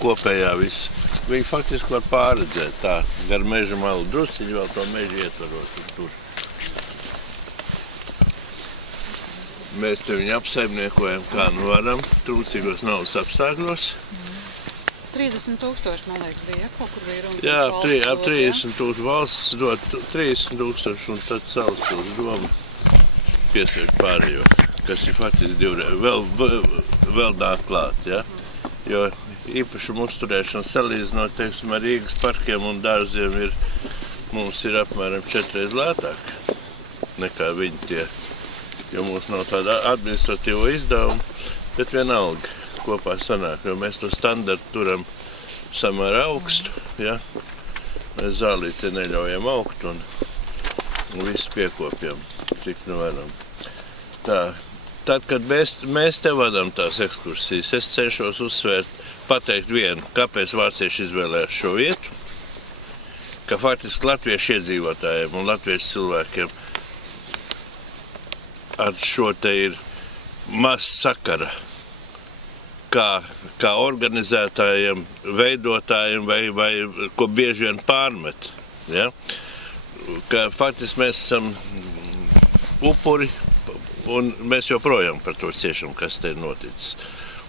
kopējā viss. Viņi faktiski var pārredzēt tā, gar meža malu drusciņu vēl to mežu ietvarot un tur. Mēs te viņu apsaimniekojam, kā nu varam, trūcīgos naudas apstākļos. 30,000, man liekas, bija, kaut kur bija runa. Jā, ap 30,000 valsts dod 30,000 un tad savus tos doma piesvieš pārējo, kas ir faktiski divreiz, vēl nāk klāt, ja? Jo īpašumu uzturēšana salīdzinot, teiksim, ar Rīgas parkiem un dārziem mums ir apmēram 4 reizes lētāk nekā viņi tie, jo mums nav tāda administratīvo izdevumu, bet vienalga kopā sanāk, jo mēs to standartu turam samērā augstu, ja? Mēs zālīti neļaujam augt un visu piekopjam, cik nu varam. Tā, tad, kad mēs te vadām tās ekskursijas, es cenšos uzsvērt, pateikt vienu, kāpēc vācieši izvēlējās šo vietu, ka faktiski latviešu iedzīvotājiem un latviešu cilvēkiem ar šo te ir maz sakara, kā organizētājiem, veidotājiem vai ko bieži vien pārmet. Ja? Ka faktiski mēs esam upuri un mēs joprojām par to ciešam, kas te ir noticis.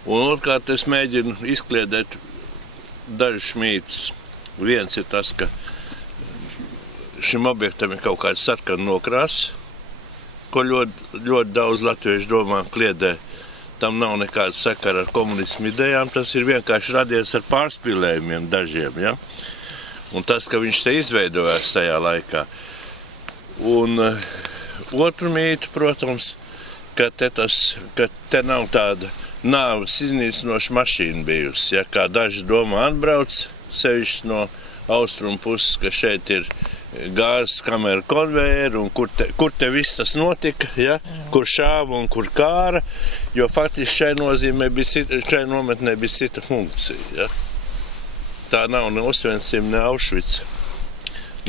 Un otrkārt es mēģinu izkliedēt dažus mītus. Viens ir tas, ka šim objektam ir kaut kāds sarkana nokrāsa, ko ļoti daudz latviešu domā kliedē. Tam nav nekāda sakara ar komunismu idejām, tas ir vienkārši radies ar pārspīlējumiem dažiem, ja? Un tas, ka viņš te izveidojās tajā laikā. Un otru mītu, protams, ka te nav tāda nāves iznīcinoša mašīna bijusi, ja? Kā daži domā atbrauc, sevišķi no austrumu puses, ka šeit ir gāzes kameru konvejeri un kur te viss tas notika, ja? Kur šāva un kur kāra, jo faktiski šai nometnē bija cita funkcija. Ja? Tā nav ne Osvencim, ne Aušvica,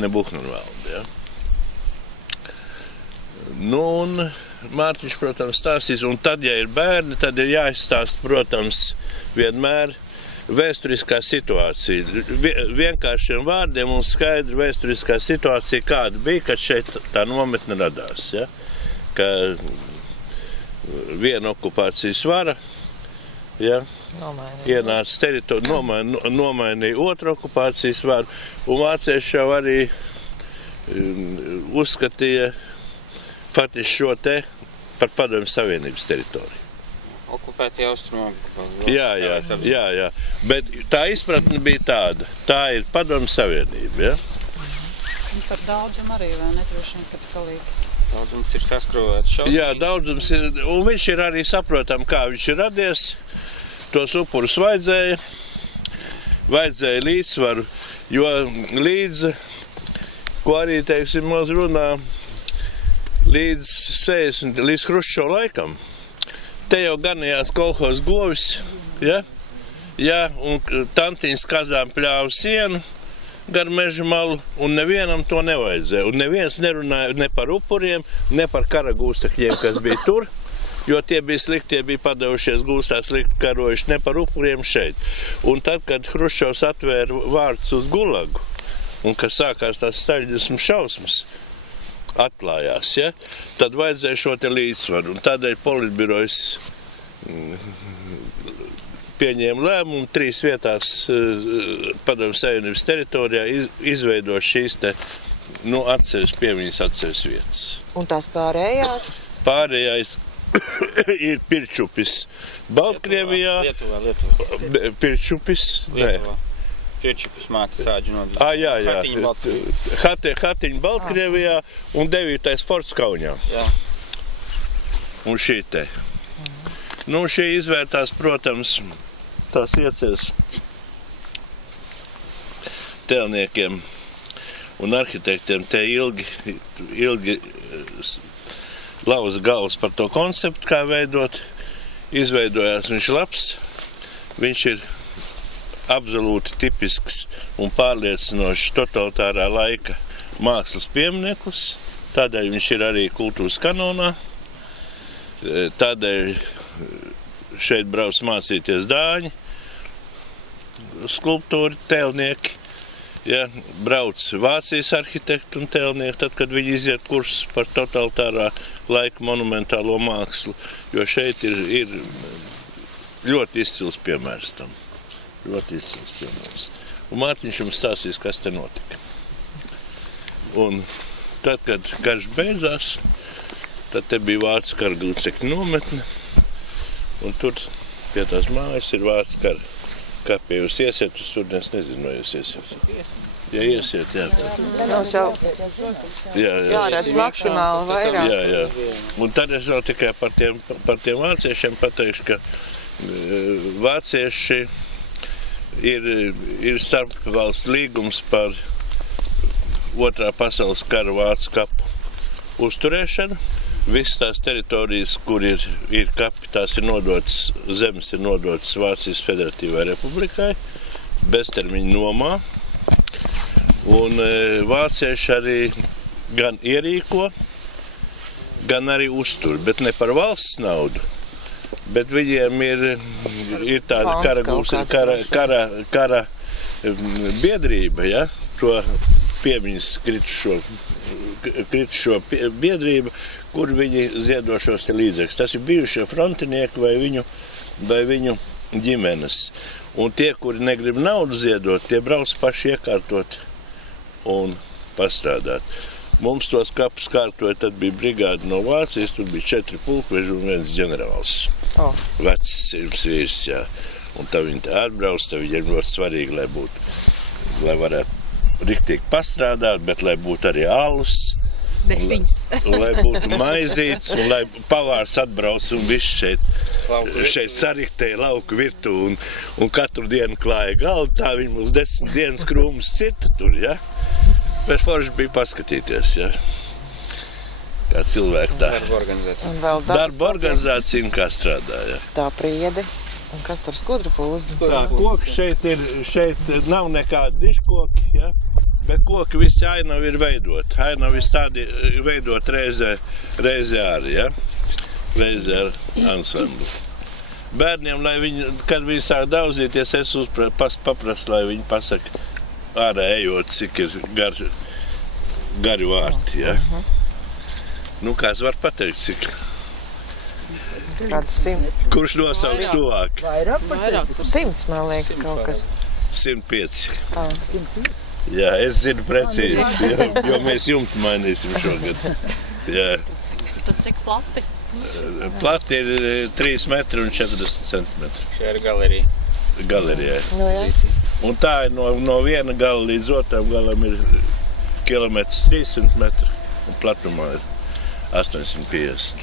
ne Buchenvalde. Ja? Nu, un Mārtiņš, protams, stāstīs, un tad, ja ir bērni, tad ir jāizstāst, protams, vienmēr vēsturiskā situācija. Vienkāršiem vārdiem un skaidri vēsturiskā situācija, kāda bija, kad šeit tā nometne radās. Ja? Ka viena okupācijas vara, ja? Ienāca teritoriju, nomainīja otru okupācijas varu, un vācieši jau arī uzskatīja faktiski šo te par Padomju Savienības teritoriju. Okupēti austrumu. Jā. Bet tā izpratne bija tāda. Tā ir Padomju Savienība, ja? Un par daudzum arī, vai ne, droši vien, kad kalīgi? Daudzums ir saskrūvēts šausmīgi. Jā, daudzums ir, un viņš ir arī saprotam, kā viņš ir radies. Tos upurus vajadzēja līdzsvaru, jo līdz, ko arī, teiksim, maz runā, līdz Hruščova laikam, te jau ganījās kolhos govis, ja? Ja, un tantiņas kazām pļāva sienu gar meža malu, un nevienam to nevajadzēja. Un neviens nerunāja ne par upuriem, ne par kara gūstekļiem, kas bija tur, jo tie bija slikti, tie bija padevušies gūstā slikti karojuši, ne par upuriem šeit. Un tad, kad Hruščovs atvēra vārtus uz Gulagu, un kad sākās tās staļģismu šausmas, atklājās, ja? Tad vajadzēja šo te līdzsvaru. Un tādēļ politbirojas pieņēma lēmumu 3 vietās Padomju Savienības teritorijā izveidot šīs te, piemiņas atceres vietas. Un tās pārējās? Pārējais ir Pirčupis Baltkrievijā. Lietuvā. Pirčupis? Lietuvā. Pirčupis māte sāģi nodis. Hatiņa Baltkrievijā un 9. forts Kaunijā. Jā. Un šī te. Nu, šie izvērtās, protams, tās ieceres tēlniekiem un arhitektiem te ilgi lauza galvas par to konceptu, kā veidot. Izveidojās viņš labs, viņš ir absolūti tipisks un pārliecinošs totalitārā laika mākslas piemineklis, tādēļ viņš ir arī kultūras kanonā, tādēļ šeit brauc mācīties dāņi, skulptūri, tēlnieki, ja, brauc Vācijas arhitektu un tēlnieki, tad, kad viņi iziet kursus par totalitārā laika monumentālo mākslu, jo šeit ir ļoti izcils piemērs tam. Ļoti izcils piemērs. Un Mārtiņš jums stāstīs, kas te notika. Un tad, kad karš beidzās, tad te bija vācu kara gūstekņu nometne, un tur pie tās mājas ir vācu kara. Kāpēc jūs iesiet uz tur, es nezinu, vai jūs iesiet. Ja iesiet, jā. Mums jau jāredz maksimāli vairāk. Jā. Un tad es vēl tikai par tiem vāciešiem pateikšu, ka vācieši ir starpvalstu līgums par Otrā pasaules kara vācu kapu uzturēšanu. Visas tās teritorijas, kur ir kapi, tās ir nodotas, zemes ir nodotas Vācijas Federatīvai Republikai, beztermiņa nomā. Un vācieši arī gan ierīko, gan arī uztur, bet ne par valsts naudu. Bet viņiem ir tāda kara biedrība, ja, to piemiņas kritušo biedrība, kur viņi ziedo šos līdzekļus. Tas ir bijušie frontinieki vai viņu ģimenes. Un tie, kuri negrib naudu ziedot, tie brauc paši iekārtot un pastrādāt. Mums tos kapus kārtoja, tad bija brigāde no Vācijas, tur bija 4 pulkveži un 1 ģenerāls. Vecs vīrs, jā. Un tā viņi te atbrauc, tā viņiem ļoti svarīgi, lai varētu riktīgi pastrādāt, bet lai būtu arī alus, un lai būtu maizītes, un lai pavārs atbrauc un viss šeit sariktēja lauku virtu un katru dienu klāja galdu, tā viņi mums 10 dienas krūmus cirta tur, ja? Bet forši bija paskatīties, ja? Kā cilvēki tā. Darba organizācija un kā strādā, ja? Tā priede. Un kas tur skudru pūzes? Tā, koki šeit nav nekādi diškoki, ja? Bet koki visi ainavi ir veidot. Ainavi tādi veidot reizē arī, ja? Reizē ar ansamblu. Bērniem, lai viņi, kad viņi sāk daudzīties, es paprastu, lai viņi pasaka ārā ejot, cik ir gari vārti, ja? Nu, kāds var pateikt, cik? Kāds 100. Kurš nosauks tuvāk? Vairāk. 100, man liekas, kaut kas. 105. Jā, es zinu precīzi, jo mēs jumtu mainīsim šogad. Jā. Tad cik plati? Plati ir 3 metri un 40 centimetri. Šī ir galerija. Galerijai. Nu, jā. Un tā ir no viena gala līdz otram galam ir kilometrs 300 metri un platumā ir 850.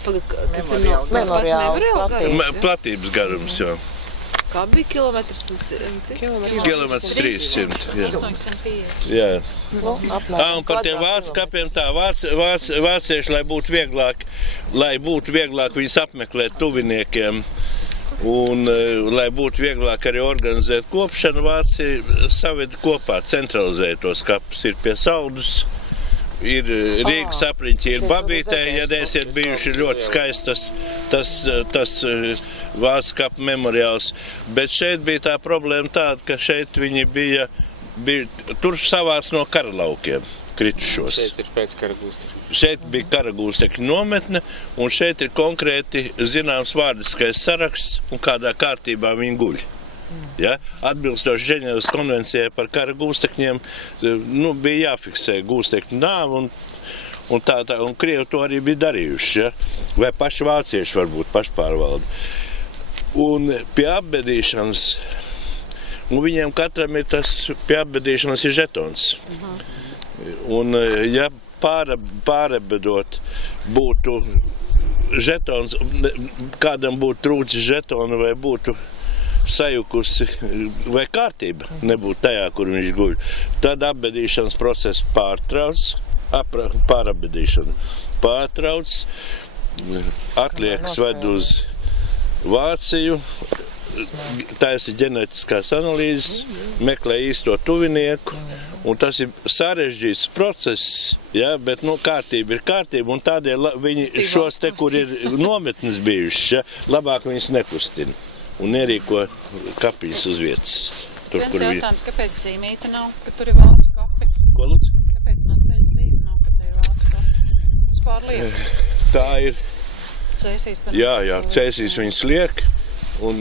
Kas ir no Memoriāli Platības garums, jā. Kā bija kilometrs? Kilometrs 300, jā. 850. Jā. Nu, Un par tiem vācu kapiem tā, vācieši, lai būtu vieglāk viņus apmeklēt tuviniekiem un lai būtu vieglāk arī organizēt kopšanu, Vācija saveda kopā, centralizēja tos kapus, ir pie Saldus. Ir Rīgas apriņķi, ir Babītē, ja neesiet bijuši ļoti skaistas tas vācu kapu memoriāls. Bet šeit bija tā problēma tāda, ka šeit viņi bija tur savās no karalaukiem kritušos. Šeit ir pēc kara gūstekņu. Šeit bija kara gūstekņu nometne, un šeit ir konkrēti zināms vārdiskais saraksts un kādā kārtībā viņi guļ. Ja? Atbilstoši Ženēvas konvencijai par kara gūstekņiem, nu, bija jāfiksē gūstekņu nāvu, un Krievi to arī bija darījuši, ja? Vai paši vācieši varbūt pašpārvalda. Un pie apbedīšanas, un viņiem katram ir tas, pie apbedīšanas ir žetons. Un ja pārabedot būtu žetons, kādam būtu trūcis žetonu vai būtu sajukusi, vai kārtība nebūtu tajā, kur viņš guļ, tad apbedīšanas process pārabedīšana pārtrauc, atliekas ved uz Vāciju, taisa ģenētiskās analīzes, meklē īsto tuvinieku, un tas ir sarežģīts process, ja, bet nu, kārtība ir kārtība, un tādēļ viņi šos te, kur ir nometnes bijušas, ja, labāk viņas nekustina. un ierīko kapīs uz vietas. Tur, viens jautājums, kāpēc zīmīte nav, ka tur ir vācu kapi? Ko lūdzu? Kāpēc no ceļa zīme nav, ka te ir vācu kapi? Tas pārliek. Tā ir. Cēsīs. Jā, Cēsīs viņas liek. Un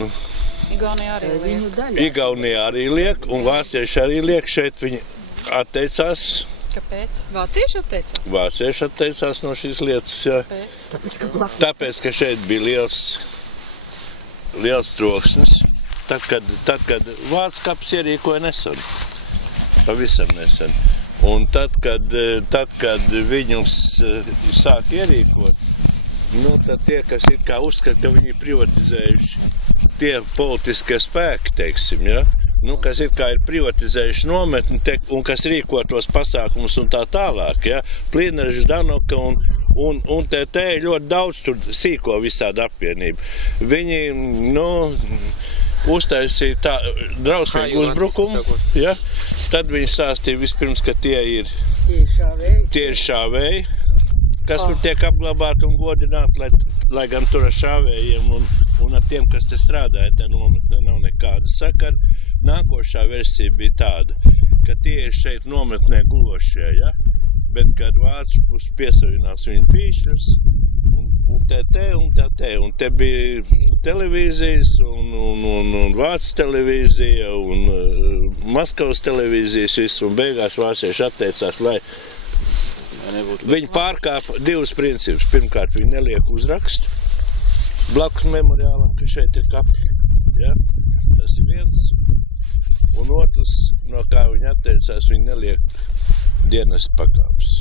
Igaunijā arī liek. Igaunijā arī liek, un vācieši arī liek. Šeit viņi atteicās. Kāpēc? Vācieši atteicās? Vācieši atteicās no šīs lietas, jā. Tāpēc, ka šeit bija liels troksnis. Tad, kad vācu kaps ierīkoja nesen. Pavisam nesen. Un tad, kad viņus sāk ierīkot, tad tie, kas it kā uzskata, ka viņi ir privatizējuši, tie politiskie spēki, teiksim, ja? Kas it kā ir privatizējuši nometni un kas rīko tos pasākumus un tā tālāk, ja? Plīneris, Danoka un te ļoti daudz tur sīko visādi apvienību. Viņi, uztaisīja tā drausmīgu uzbrukumu, ja? Tad viņi stāstīja vispirms, ka tie ir šāvēji, kas tur tiek apglabāti un godināti, lai gan tur ar šāvējiem un ar tiem, kas te strādāja, te nometnē nav nekāda sakara. Nākošā versija bija tāda, ka tie ir šeit nometnē gulošie, ja? Bet kad vācu pusi piesavinās viņu pīšļus, un te bija televīzijas, un vācu televīzija, un Maskavas televīzijas visu, un beigās vācieši atteicās, lai viņi pārkāpa divus principus. Pirmkārt, viņi neliek uzrakstu blakus memoriālam, ka šeit ir kapi. Ja? Tas ir viens. Un otrs, no kā viņi atteicās, viņi neliek dienestu pakāpes.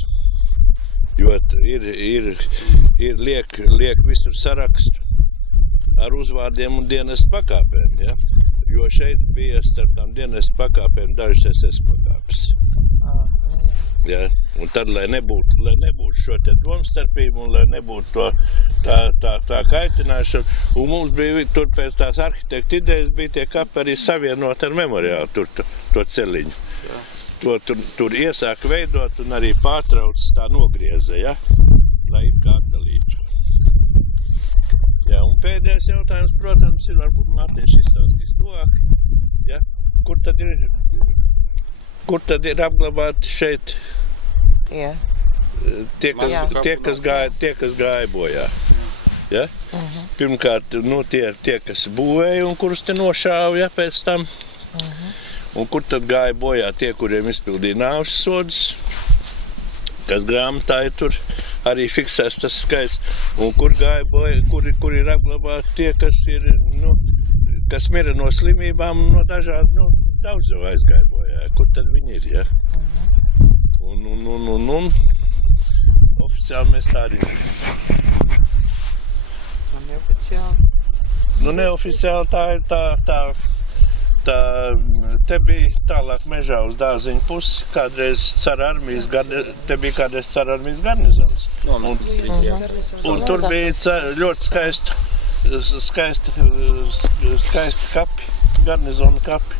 Jo liek visur sarakstu ar uzvārdiem un dienestu pakāpēm. Ja? Jo šeit bija starp tām dienestu pakāpēm dažas SS pakāpes. Ja? Un tad, lai nebūtu šo te domstarpību un lai nebūtu tā kaitināšana, un mums bija tur pēc tās arhitekta idejas bija tie kapi arī savienot ar memoriālu to celiņu. Jā. Tur iesāka veidot un arī pārtrauc tā nogrieze, ja? Lai it kā atdalītu. Ja, un pēdējais jautājums, protams, ir varbūt Mārtiņš izstāstīs tuvāk, ja? Kur tad ir apglabāti šeit tie, kas gāja bojā? Ja? Pirmkārt, tie, kas būvēja un kurus te nošāva, ja, pēc tam. Un kur tad gāja bojā tie, kuriem izpildīja nāves sodus, kas grāmatā ir tur arī fiksēts tas skaits, un kur gāja bojā, kur ir apglabāti tie, kas mira no slimībām, no dažādi, daudz jau aizgāja bojā. Kur tad viņi ir, ja? Un oficiāli mēs tā arī necam. Neoficiāli? Neoficiāli tā ir te bija tālāk mežā uz Dārziņu pusi, kādreiz Cara armijas garnizons. Un tur bija ļoti skaisti kapi, garnizona kapi,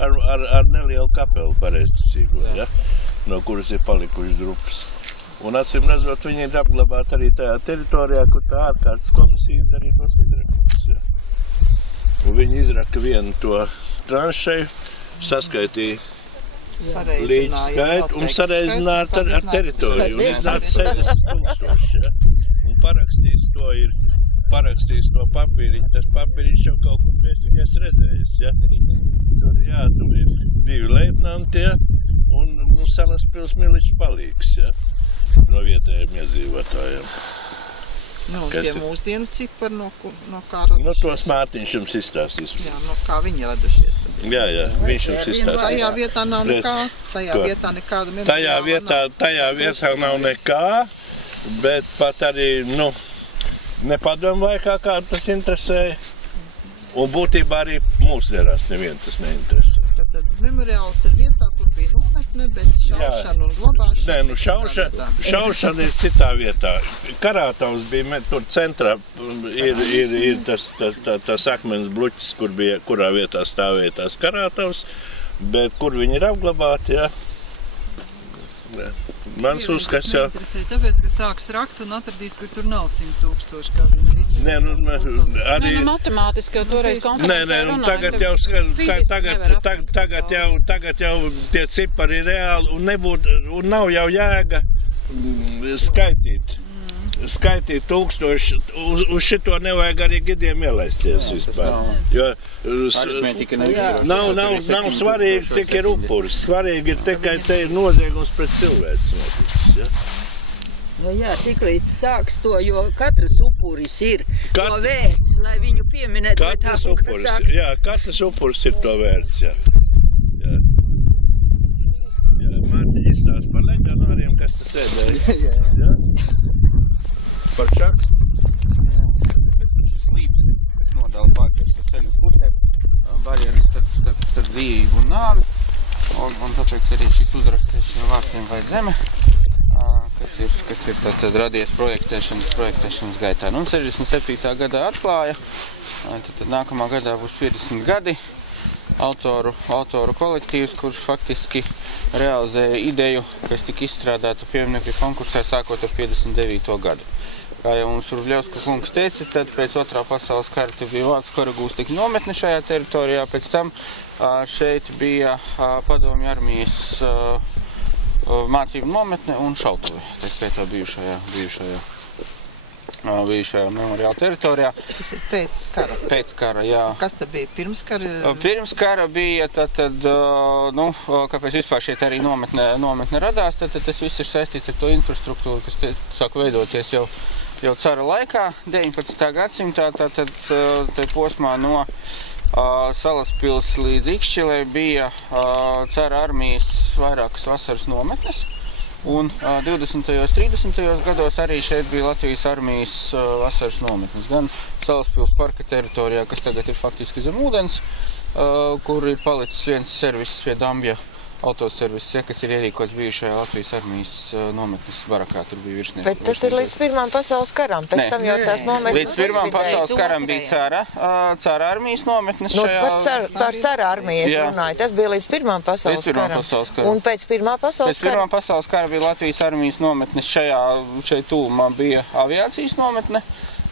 ar nelielu kapelu pareizticīgo, ja? No kuras ir palikuši drupas. Un acīm redzot, viņi ir apglabāti arī tajā teritorijā, kur tā ārkārtas komisija darīja tos izrakumus, ja? Un viņi izraka vienu to tranšeju, saskaitīja līdz skaitu un sareizināja ar teritoriju. Un iznāca 70,000, ja? Un parakstījis to papīriņu. Tas papīriņš jau kaut kur mēs viņas redzējis, ja? Tur ir 2 leitnanti, ja? Un Salaspils miličs palīgs, ja? No vietējiem iedzīvotājiem. Tie mūsdienu cipari no kā radušies? Tos Mārtiņš jums izstāstīs. Jā, no kā viņi radušies. Jā, viņš jums izstāstīs. Tajā vietā nav nekā, tajā vietā nekāda memoriāla Tajā vietā nav nekā, bet pat arī, nepadomu vai kā tas interesēja. Un būtībā arī mūsdienās nevien tas neinteresē. Tad memoriāls ir vietā, kur bija nometne, bet šaušana un glabāšana. Šaušana ir citā vietā. Karātavs bija tur centrā, ir tas akmens bluķis, kurā vietā stāvēja tās Karātavs, bet kur viņi ir apglabāti, jā. Mans uzskats jau. Tāpēc, ka sāks rakt un atradīs, kur tur nav 100,000, kā viņi Nē, nu, arī... Nē, nu, matemātiski jau toreiz konferencē tagad jau tie cipari ir reāli un nav jau jēga skaitīt 1000, uz šito nevajag arī gidiem ielaisties vispār. Jo nav svarīgi, cik ir upuris. Svarīgi ir tikai te ir noziegums pret cilvēks noticis. Ja? Nu jā, tiklīdz sāks to, jo katrs upuris ir to vērts, lai viņu pieminētu. Katrs upuris ir to vērts, jā. Mārtiņa izstāst par legionāriem, kas te sēdēja. Jā. Par čakstu. Jā, šis slīps, kas nodala pārējās no ceļu pusē, barjeras starp dzīvību un nāvi, un tāpēc arī šis uzrakstēs šiem vārtiem vai zeme, kas ir tātad radies projektēšanas gaitā. Nu, 67. gadā atklāja, tad nākamā gadā būs 50 gadi, autoru kolektīvs, kurš faktiski realizēja ideju, kas tika izstrādāta pieminekļu konkursā sākot ar 59. gadu. Kā jau mums Rubļevska kungs teica, tad pēc otrā pasaules kara bija Vācu karagūstekņu nometne šajā teritorijā, pēc tam šeit bija padomju armijas mācību nometne un šautuve, tā skaitā bijušajā memoriāla teritorijā. Tas ir pēc kara? Pēc kara, jā. Kas tad bija? Pirms kara? Pirms kara bija, kāpēc vispār šeit arī nometne radās, tad tas viss ir saistīts ar to infrastruktūru, kas sāk veidoties jau cara laikā, 19. gadsimtā, tad posmā no Salaspils līdz Ikšķilei bija cara armijas vairākas vasaras nometnes, un 20. 30. gados arī šeit bija Latvijas armijas vasaras nometnes, gan Salaspils parka teritorijā, kas tagad ir faktiski zem ūdens, kur ir palicis viens servis pie Dambja autoservis, kas ir ierīkots bijušajā Latvijas armijas nometnes barakā, tur bija virsnieks. Bet tas ir līdz Pirmām pasaules karam, pēc tam jau tās nometnes līdz Pirmām pasaules karam bija cara armijas nometnes šajā... Par cara armiju es runāju, tas bija līdz Pirmām pasaules karam. Un pēc Pirmā pasaules kara? Pēc Pirmā pasaules kara bija Latvijas armijas nometnes, šeit tūmā bija aviācijas nometne,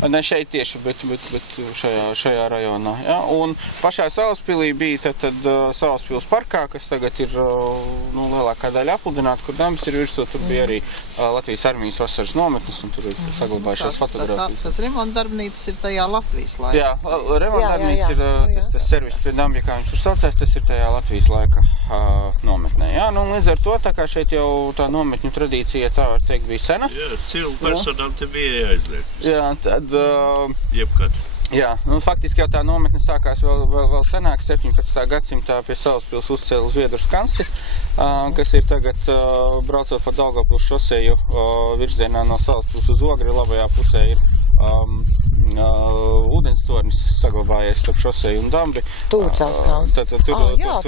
ne šeit tieši, bet šajā rajonā. Ja? Un pašā Salaspilī bija tad Salaspils parkā, kas tagad ir lielākā daļa apludināta, kur dambis ir virsū, tur bija arī Latvijas armijas vasaras nometnes, un tur ir saglabājušās fotogrāfijas. Tas remontdarbnīcas ir tajā Latvijas laikā? Jā, remontdarbnīca ir tas servis pie Dambja, kā viņš tur saucās, tas ir tajā Latvijas laika nometnē. Jā, nu līdz ar to, tā kā šeit jau tā nometņu tradīcija, tā var teikt, bija sena. Jā, cilvēku personām te bija jāizliek. Jā, tad jebkad. Jā, nu faktiski jau tā nometne sākās vēl senāk, 17. gadsimtā pie Salaspils uzcēla Zviedru skansti, kas ir tagad braucot pa Daugavpils šoseju virzienā no Salaspils uz Ogri, labajā pusē ir ūdenstornis saglabājies starp šoseju un Dambi. Tur tās skansts. Tur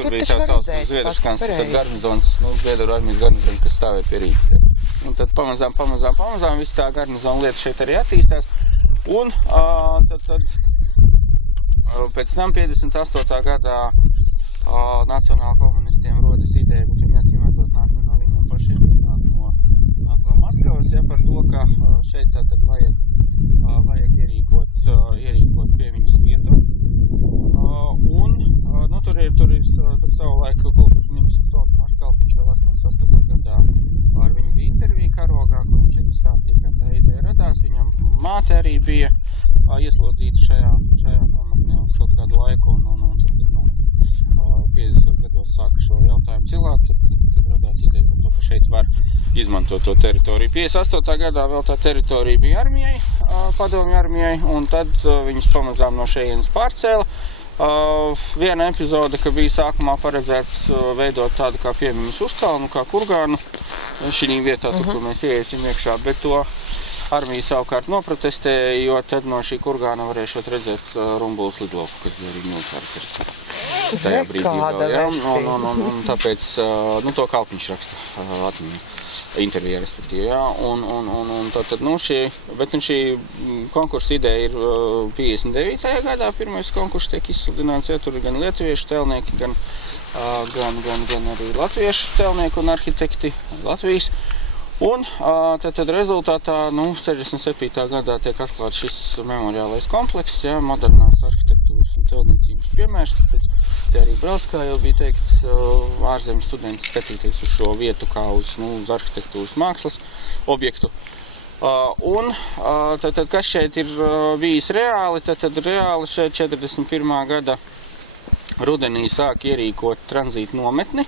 bija tā saucas Zviedru skansts, tad garnizons, Zviedru armijas garnizons, kas stāvēja pie Rīgas. Un tad pamazām viss tā garnizona lieta šeit arī attīstās. Un pēc tam 58. gadā nacionāla komunistiem rodas ideja, bet viņi atsimētos nāk no viņiem pašiem, nāk no Maskavas, ja, par to, ka šeit tātad vajag ierīkot piemiņas vietu. Tur savu laiku kultūras ministrs Valdemārs Kalpiņš vēl 88. gadā ar viņu bija intervija karogā, kur viņš arī stāstīja, kā tā ideja radās. Viņam māte arī bija ieslodzīta šajā nometnē uz kaut kādu laiku, un 50. gados sāka šo jautājumu cilāt, tad radās ideja par to, ka šeit var izmantot to teritoriju. 58. gadā vēl tā teritorija bija armijai, padomju armijai, un tad viņus pamazām no šejienes pārcēla. Viena epizode, ka bija sākumā paredzēts veidot tādu kā piemiņas uzkalnu, kā kurgānu šī vietā, tur, kur mēs ieiesim iekšā, bet to armija savukārt noprotestēja, jo tad no šī kurgāna varēšot redzēt Rumbulas lidlauku, kas bija arī militāra teritorija. Tajā brīdī vēl, jā, un tāpēc, to Kalpiņš raksta atmiņā. Intervijā, respektīvi, jā, un tātad, šī konkursa ideja ir 59. gadā, pirmais konkurss tiek izsludināts, ja tur ir gan lietuviešu telnieki, gan arī latviešu telnieki un arhitekti Latvijas, Un tad rezultātā, 67. gadā tiek atklāts šis memoriālais komplekss, modernās arhitektūras un celtniecības piemērs, tāpēc te arī brauc, kā jau bija teikts, ārzemes studenti skatīties uz šo vietu kā uz arhitektūras mākslas objektu. Tad kas šeit ir bijis reāli, tad reāli šeit 41. gada rudenī sāk ierīkot tranzītu nometni,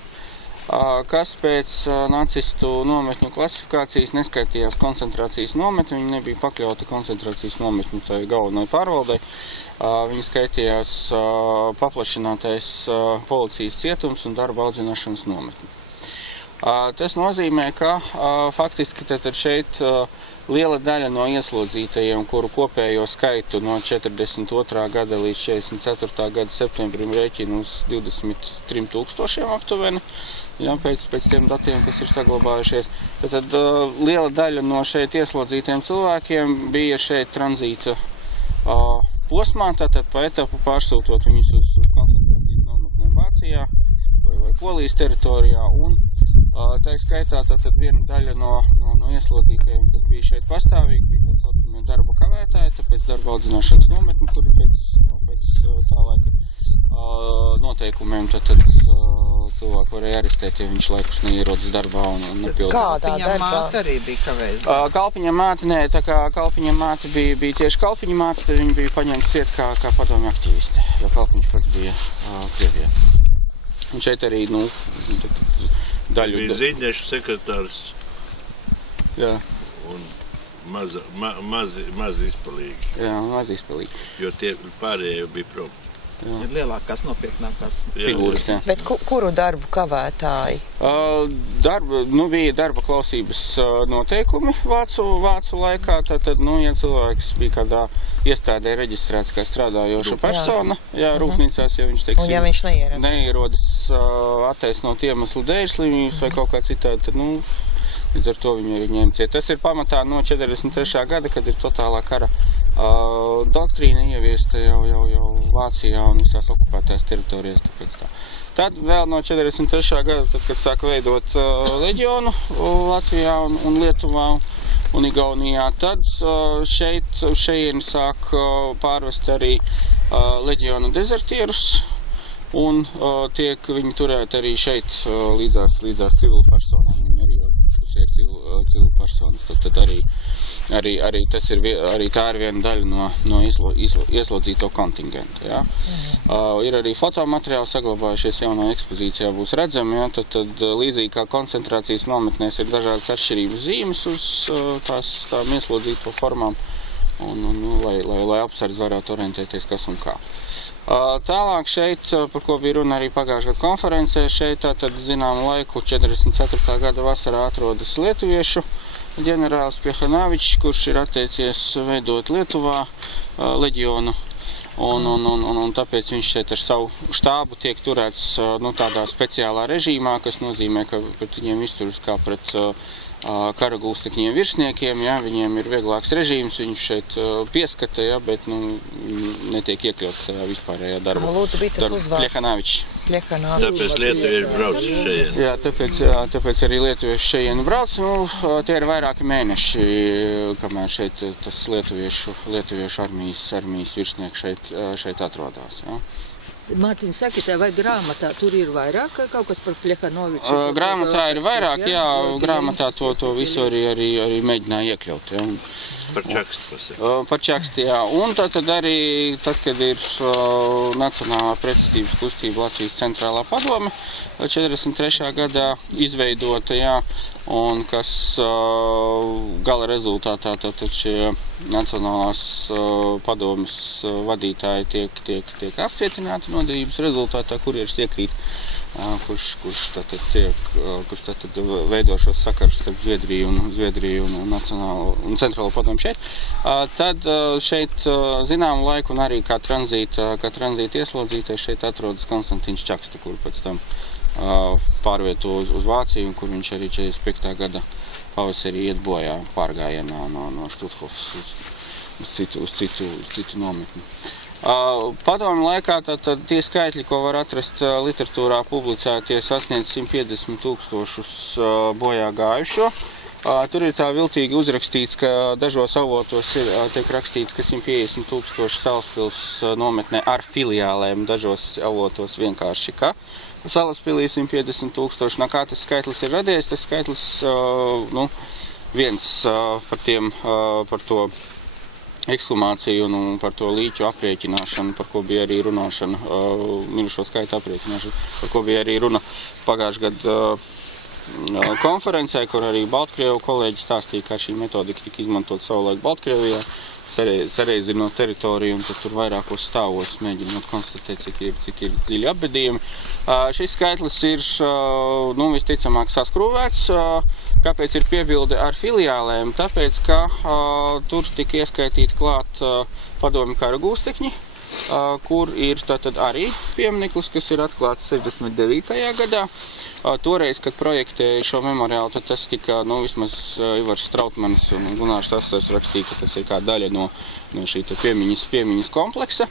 kas pēc nacistu nometņu klasifikācijas neskaitījās koncentrācijas nometni, viņi nebija pakļauti koncentrācijas nometņu tai galvenai pārvaldei, viņi skaitījās paplašinātais policijas cietums un darba audzināšanas nometni. Tas nozīmē, ka faktiski tad šeit liela daļa no ieslodzītajiem, kuru kopējo skaitu no 42. gada līdz 44. gada septembrim rēķina uz 23 000 aptuveni, pēc tiem datiem, kas ir saglabājušies. Tad liela daļa no šeit ieslodzītiem cilvēkiem bija šeit tranzīta posmā, tātad pa etapu pārsūtot viņus uz koncentrācijas nometnēm Vācijā vai Polijas teritorijā, un tā skaitā tātad viena daļa no ieslodzītajiem, kas bija šeit pastāvīgi, bija tā saucamie darba kavētāji, tāpēc darba audzināšanas nometni, kuri pēc tā laika noteikumiem tad cilvēku varēja arestēt, ja viņš laikus neierodas darbā un nepilda. Kādā darbā? Māte arī bija kavējusi. Kalpiņa māte, nē, tā kā Kalpiņa māte bija tieši Kalpiņa māte, tad viņa bija paņemta ciet kā padomju aktiviste, jo Kalpiņš pats bija Krievijā. Un šeit arī, daļu... Bija ziņiešu sekretārs. Jā. Un maz izpalīgi. Jā, maz izpalīgi. Jo tie pārējie bija prom. Ir lielākās, nopietnākās figūras, jā. Bet kuru darbu kavētāji? Bija darba klausības noteikumi vācu laikā, tad, ja cilvēks bija kādā iestādē reģistrēts kā strādājoša persona, rūpnīcās, ja viņš, teiksim, un ja viņš neierodas attaisnot iemeslu dēļ slimības vai kaut kā citādi, tad, līdz ar to viņu arī ņēma ciet. Tas ir pamatā no 43. gada, kad ir totālā kara doktrīna ieviesta jau Vācijā un visās okupētās teritorijas, tāpēc tā. Tad vēl no 43. gada, tad, kad sāk veidot leģionu Latvijā un Lietuvā un Igaunijā, tad šeit sāk pārvest arī leģionu dezertierus un tiek viņi turēt arī šeit līdzās civilu personām, viņi arī ir civilu personas, tad arī tā ir viena daļa no ieslodzīto kontingenta, jā. Ir arī fotomateriāli saglabājušies jaunā ekspozīcijā būs redzami, jā, tad līdzīgi kā koncentrācijas nometnēs ir dažādas atšķirības zīmes uz tām ieslodzīto formām, lai apsardz varētu orientēties, kas un kā. Tālāk šeit, par ko bija runa arī pagājušajā gada konferencē, šeit tātad zināmu laiku 44. gada vasarā atrodas lietuviešu ģenerālis Piehanavičs, kurš ir atteicies veidot Lietuvā leģionu, un tāpēc viņš šeit ar savu štābu tiek turēts tādā speciālā režīmā, kas nozīmē, ka pret viņiem izturas kā pret kara gulstekņiem virsniekiem, jā, viņiem ir vieglāks režīms, viņš šeit pieskata, jā, bet netiek iekļaut tajā vispārējā darba. Lūdzu, bija tas uzvārds? Piehanavičs. Tāpēc lietuvieši brauc uz šejienu. Jā, tāpēc arī lietuvieši šejienu brauc. Tie ir vairāki mēneši, kamēr šeit tas lietuviešu armijas virsnieks šeit atrodas. Jā. Mārtiņ, saki, tev vai grāmatā tur ir vairāk kaut kas par Piehanoviču? Grāmatā ir vairāk, jā, grāmatā to visu arī mēģināja iekļaut, jā. Par čakstu pasaka. Par čakstu, jā. Un tad arī, kad ir Nacionālā pretestības kustība Latvijas centrālā padome 43. gadā izveidota, jā, un kas gala rezultātā tad šie Nacionālās padomes vadītāji tiek apcietināti nodevības rezultātā, kurieši iekrīt, kurš tad veido šos sakarus starp Zviedriju un Nacionālo un Centrālo padomu šeit. Tad šeit zināmu laiku un arī kā tranzīta ieslodzītais šeit atrodas Konstantīns Čakste, kur pēc tam pārvieto uz Vāciju, un kur viņš arī 45. gada pavasarī iet bojā pārgājienā no Štuthofas uz citu nometni. Padomju laikā tad tie skaitļi, ko var atrast literatūrā publicētie, sasniedz 150 000 bojā gājušo. Tur ir tā viltīgi uzrakstīts, ka dažos avotos tiek rakstīts, ka 150 000 Salaspils nometnē ar filiālēm, dažos avotos vienkārši, ka Salaspilī 150 000. No kā tas skaitlis ir radies? Tas skaitlis, viens par to ekshumāciju un par to līķu aprēķināšanu, par ko bija arī runāšana, mirušo skaitu aprēķināšanu, par ko bija arī runa pagājušajā gadā konferencē, kur arī Baltkrievu kolēģi stāstīja, kā šī metodika tika izmantot savulaik Baltkrievijā, sareizinot teritoriju un tad tur vairākos stāvos mēģinot konstatēt, cik ir dziļi apbedījumi. Šis skaitlis ir, visticamāk saskrūvēts. Kāpēc ir piebilde ar filiālēm? Tāpēc, ka tur tika ieskaitīti klāt padomju kara gūstekņi, kur ir tātad arī piemineklis, kas ir atklāts 69. gadā. Toreiz, kad projektēja šo memoriālu, tad tas tika, vismaz Ivars Strautmanis un Gunārs Asars rakstīja, ka tas ir kā daļa no šī piemiņas kompleksa.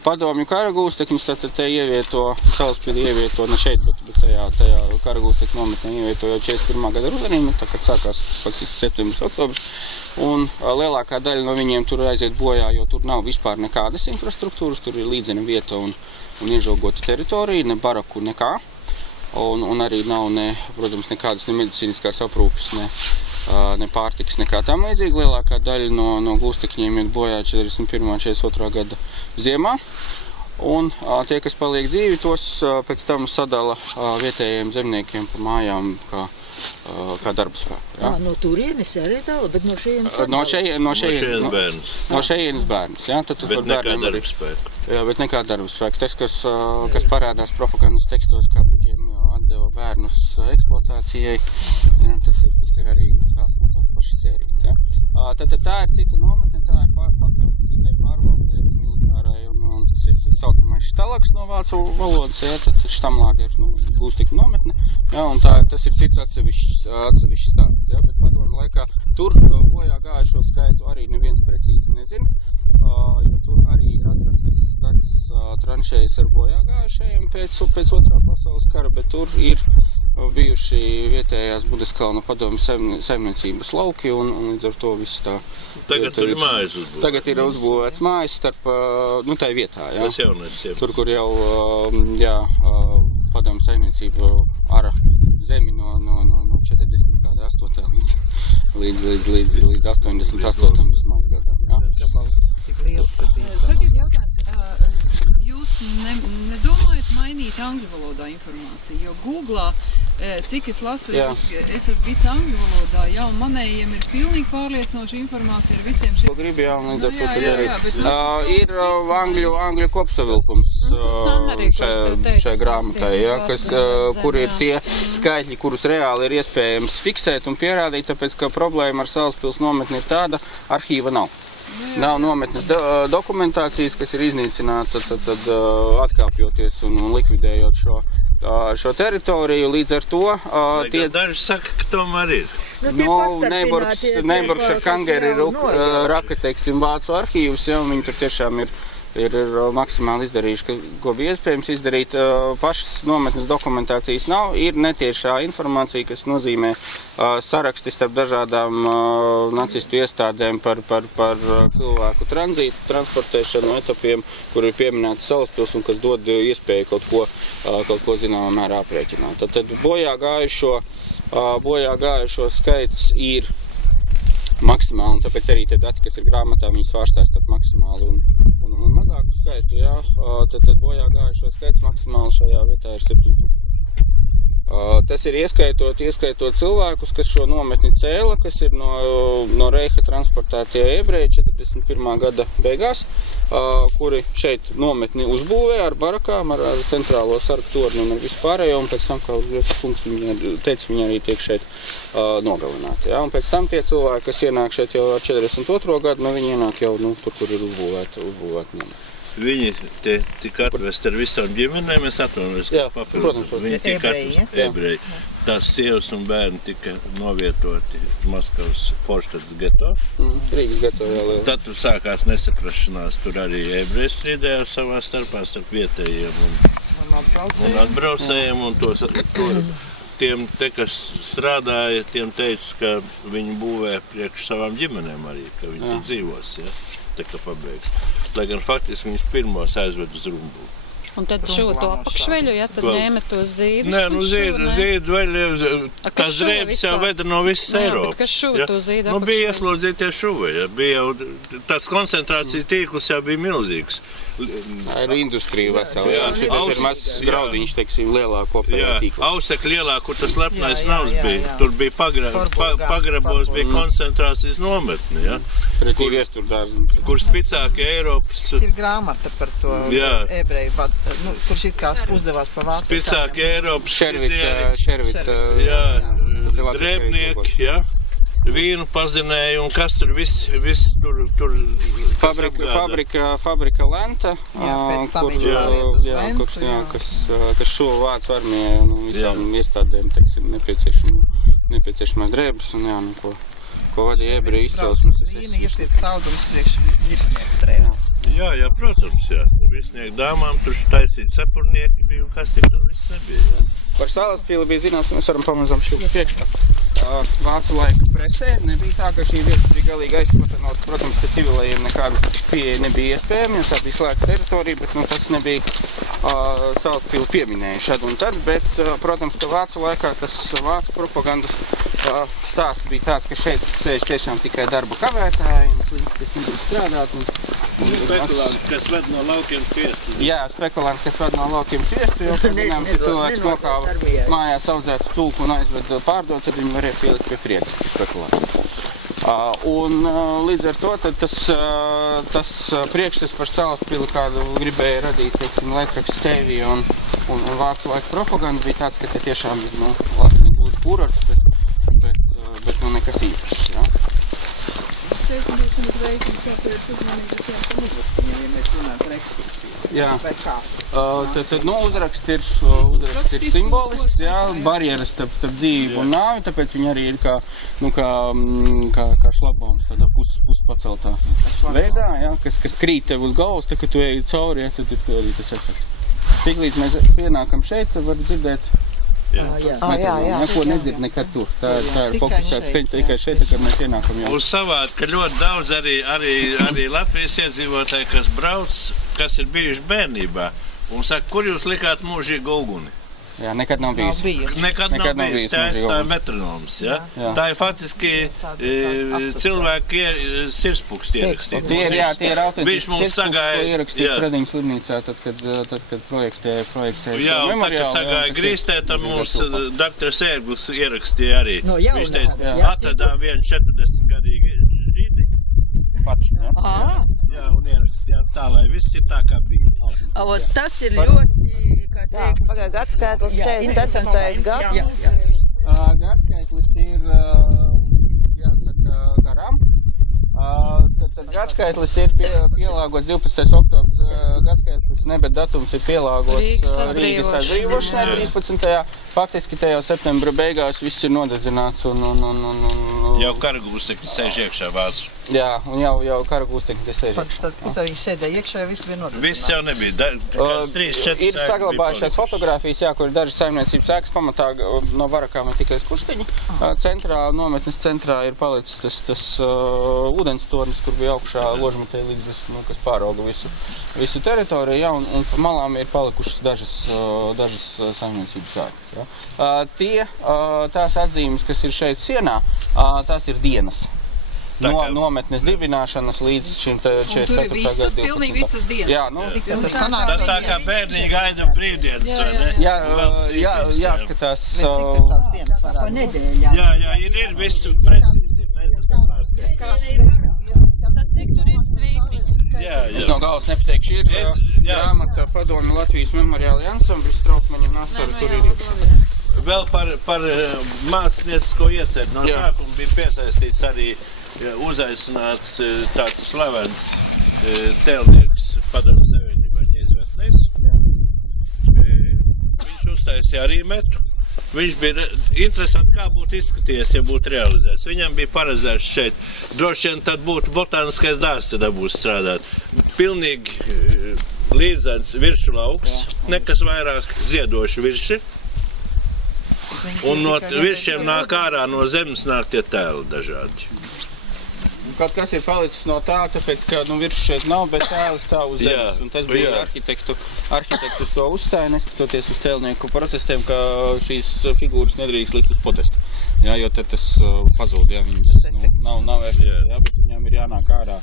Padomju karagūstekņus tad te ievieto, Salaspili ievieto, ne šeit, bet tajā karagūstekņu nometnē ievieto jau 41. gada rudenī, tā kad sākās faktiski septembris, oktobris. Un lielākā daļa no viņiem tur aiziet bojā, jo tur nav vispār nekādas infrastruktūras, tur ir līdzena vieta un iežogota teritorija, ne baraku, nekā. Un arī nav, protams, nekādas ne medicīniskās aprūpes, ne pārtikas, nekā tam līdzīgi. Lielākā daļa no gūstekņiem ir bojā 41. 42. gada ziemā. Un tie, kas paliek dzīvi, tos pēc tam sadala vietējiem zemniekiem pa mājām, kā darba spēku. Ja? No turienes arī dala, bet no šejienes No šejienes bērnus. Ja? Tad bet nekā darba spēku. Jā, bet nekā darba spēku. Tas, kas parādās propagandas tekstos, kā buģiem atdeva bērnus eksploatācijai, ja? Tas ir arī kāds no tās pašas sērijas. Ja? Tad tā ir cita nometne, tā ir pakļauta citai pārvaldē, militārai, un tas ir saucamais štalaks no vācu valodas, ja? Tad štamlāga ir gūstekņu nometne, ja? Un tas ir cits atsevišķs stāsts. Ja? Bet padomu laikā tur bojā gājušo skaitu arī neviens precīzi nezina, jo tur arī ir atrastas kādas tranšējas ar bojā gājušajiem pēc otrā pasaules kara, bet tur ir bijuši vietējās Budeskalna padomu saimniecības lauki un līdz ar to viss tā. Tagad tur ir mājas uzbūvēts. Tagad ir uzbūvēts mājas starp, tai vietā, jā. Tas jaunais, jā. Tur, kur jau, padomu saimniecība ara zemi no 48. līdz 88. gadam, jā. Sakiet jautājums, jūs nedomājat mainīt angļu valodā informāciju, jo Googlā, cik es lasu, es esmu gits angļu valodā, jau manējiem ir pilnīgi pārliecinoša informācija ar visiem šiem. Gribu jau līdz ar to arī. Ir angļu kopsavilkums šai grāmatai, kur ir tie skaitļi, kurus reāli ir iespējams fiksēt un pierādīt, tāpēc, ka problēma ar Salaspils nometni ir tāda, arhīva nav. Nav nometnes dokumentācijas, kas ir iznīcināta, tad atkāpjoties un likvidējot šo teritoriju, līdz ar to... Daži saka, ka tomēr ir. Neiburgs ar Kangeri raka, teiksim, vācu arhīvus, ja, un viņi tur tiešām ir maksimāli izdarījuši, ko bija iespējams izdarīt. Pašas nometnes dokumentācijas nav, ir netiešā informācija, kas nozīmē saraksti starp dažādām nacistu iestādēm par cilvēku tranzītu, transportēšanu etapiem, kur ir pieminēta Salaspils un kas dod iespēju kaut ko zināmā mērā aprēķināt. Tad bojā gājušo skaits ir maksimāli, un tāpēc arī tie dati, kas ir grāmatā, viņas vārstās starp maksimāli un mazāku skaitu, jā. Tad bojā gājušo skaits maksimāli šajā vietā ir 7000. Tas ir ieskaitot cilvēkus, kas šo nometni cēla, kas ir no Reiha transportētie ebreji 41. gada beigās, kuri šeit nometni uzbūvē ar barakām, ar centrālo sargu torni un ar vispārējo, un pēc tam, kā kungs viņi arī tiek šeit nogalināti. Ja? Un pēc tam tie cilvēki, kas ienāk šeit jau ar 42. gadu, viņi ienāk jau tur, kur ir uzbūvēti nometni. Viņi tika atvesti ar visām ģimenēm, es atvainojos, ka protams. Viņi tika atvesti ebreji. Tās sievas un bērni tika novietoti Maskavas Forštads geto. Rīgas geto, jā, liela. Tad tur sākās nesaprašanās, tur arī ebreji strīdējās savā starpā starp vietējiem un atbraucējiem un tiem, kas strādāja, tiem teica, ka viņi būvē priekš savām ģimenēm arī, ka viņi dzīvos, ja, tā kā pabeigs. Lai gan faktiski viņus pirmos aizved uz Rumbu. Un tad šo to apakšveļu, ja tad ņēma to zīdus? Nē, nu zīdu veļu, tās drēbes jau veda no visas Eiropas. Bet kas šuva to zīdu apakšveļu? Nu, bija ieslodzītie šuvi, ja. Bija jau, tās koncentrācija tīkls jau bija milzīgs. Tā ir industrija vesela, jā. Šitas ir mazs graudiņš, teiksim, lielā kopējā tīkla. Jā, Ausekļa ielā, kur tas lepnais nams bija, tur bija pagrabos, bija koncentrācijas nometni, ja. Pretī viesturdārzi. Kur spicākie Eiropas... Ir grāmata par to ebreju vadu. Nu, kurš it kā uzdevās pa vācu. Spicākie Eiropas Šervica. Jā, drēbnieki, jā. Vīnu pazinēja un kas tur viss tur Fabrika Lenta, kas šo vācu armijai un visām iestādēm, teiksim, nepieciešamās drēbes un jā, nu, ko vadīja ebreju izcelsmes. Vīna iepirkt audums priekš virsnieku drēbu. Jā, protams, jā. Virsnieku dāmām tur taisīt sapurnieki bija un kas tur viss nebija, jā. Par Salaspili bija zināms, mēs varam pamazām šķilt priekšā. Vācu laika presē nebija tā, ka šī vieta bija galīgi aizsmatanot. Protams, ka civilajiem nekāda pieeja nebija iespējama, jo tā bija slēgta teritorija, bet nu, tas nebija Salaspili pieminēja šad un tad. Bet, protams, ka vācu laikā tas vācu propagandas stāsts bija tāds, ka šeit sēž tiešām tikai darba kavētāji, kas negrib strādāt. Spekulanti, kas ved no laukiem sviestu. Jā, spekulanti, kas ved no laukiem sviestu, jo, kad zinām, ka cilvēks nokāva mājās audzētu tūku un aizved pārdot, tad viņi varēja pielikt pie priedes spekulanti. Un līdz ar to tad tas priekšstats par Salaspili, kādu gribēja radīt, teiksim, Laikraksts TV un vācu laika propaganda bija tāds, ka te tiešām ir, nu, labi, negluži kurorts, bet nu nekas īpašs, jā. Jā, tad nu, uzraksts ir simbolisks, jā, barjeras starp dzīvību un nāvi, tāpēc viņi arī ir kā šlagbaums tādā puspaceltā veidā, jā, kas krīt tev uz galvas, tad, kad tu eji cauri, jā, tad ir arī tas efekts. Tiklīdz mēs pienākam šeit, tad var dzirdēt neko nedzird nekad tur. Tā ir fokusēta skaņa tikai šeit, kad mēs ienākam jau. Uz savādi, ka ļoti daudz arī Latvijas iedzīvotāji, kas brauc, kas ir bijuši bērnībā, un saka, kur jūs likāt mūžīgu uguni? Jā, nekad nav bijusi. Nekad nav bijusi. Tā aizstāja metronoms, ja? Tā ir faktiski cilvēki sirspuks ierakstīt. Tie ir autentiski sirspuks, ko ierakstīt Frediņas slimnīcā, tad, kad projektēja Jā, un tā, kad sagāja Grīstē, tad mums doktors Ērglis ierakstīja arī. Viņš teica, atradām vienu 40-gadīgi rīti. Pats, jā? Jā, un ierakstījām tā, lai viss ir tā, kā bija. Tas ir ļoti, kā teikt... Pagāja gadskaitlis 44. gads. Gadskaitlis ir, jāsaka, garām. Tad gadskaitlis ir pielāgots 12. oktobrs. Gadskaitlis, ne, bet datums ir pielāgots Rīgas atbrīvošanai 13. Faktiski tajā septembra beigās viss ir nodedzināts un Jau karagūstekņi sēž iekšā vācu. Jā, un jau karagūstekņi sēž iekšā. Tad viņi sēdēja iekšā, viss bija nodedzināts. Viss jau nebija. Ir saglabājušās fotogrāfijas, jā, kur ir daži saimniecības ēkas, pamatā no varakām ir tikai skursteņi. Nometnes centrā ir palicis tas ūdenstornis, kur bija augšā ložmetē līdz, kas pārauga visu teritoriju, jā, un pa malām ir palikušas dažas saimniecības ēkas. Tās atzīmes, kas ir šeit sienā, tās ir dienas. Nometnes dibināšanas līdz šim 44. gadu 12. Pilnīgi visas dienas. Jā, tas tā kā bērniņi gaida brīvdienas, vai ne? Jāskatās. Pa nedēļā. Jā, ir viss precīzi. Es no galvas nepateikšu, ir grāmata Padomju Latvijas memoriāli ansamblis Strautmaņa Nasara, tur ir iekšā. Vēl par māksliniecisko ieceru. No sākuma bija piesaistīts arī uzaicināts tāds slavens tēlnieks Padomju Savienībā Ņēs Vesnēs. Viņš uztaisīja arī metu. Viņš bija interesanti, kā būtu izskatījies, ja būtu realizēts. Viņam bija paredzēts šeit. Droši vien tad būtu botāniskais dārzs, tad būs strādāt. Pilnīgi līdzens viršu lauks, nekas vairāk ziedoši virši. Un no virsiem nāk ārā no zemes nāk tie tēli dažādi. Kaut kas ir palicis no tā, tāpēc, ka virs šeit nav, bet tēlis stāv uz zemes. Un tas bija arhitektus to uzstāja, neskatoties uz tēlnieku protestiem, ka šīs figūras nedrīkst likt uz podestu. Jā, jo tad tas pazūd, ja viņas nav efektīvi, jā, bet viņām ir jānāk ārā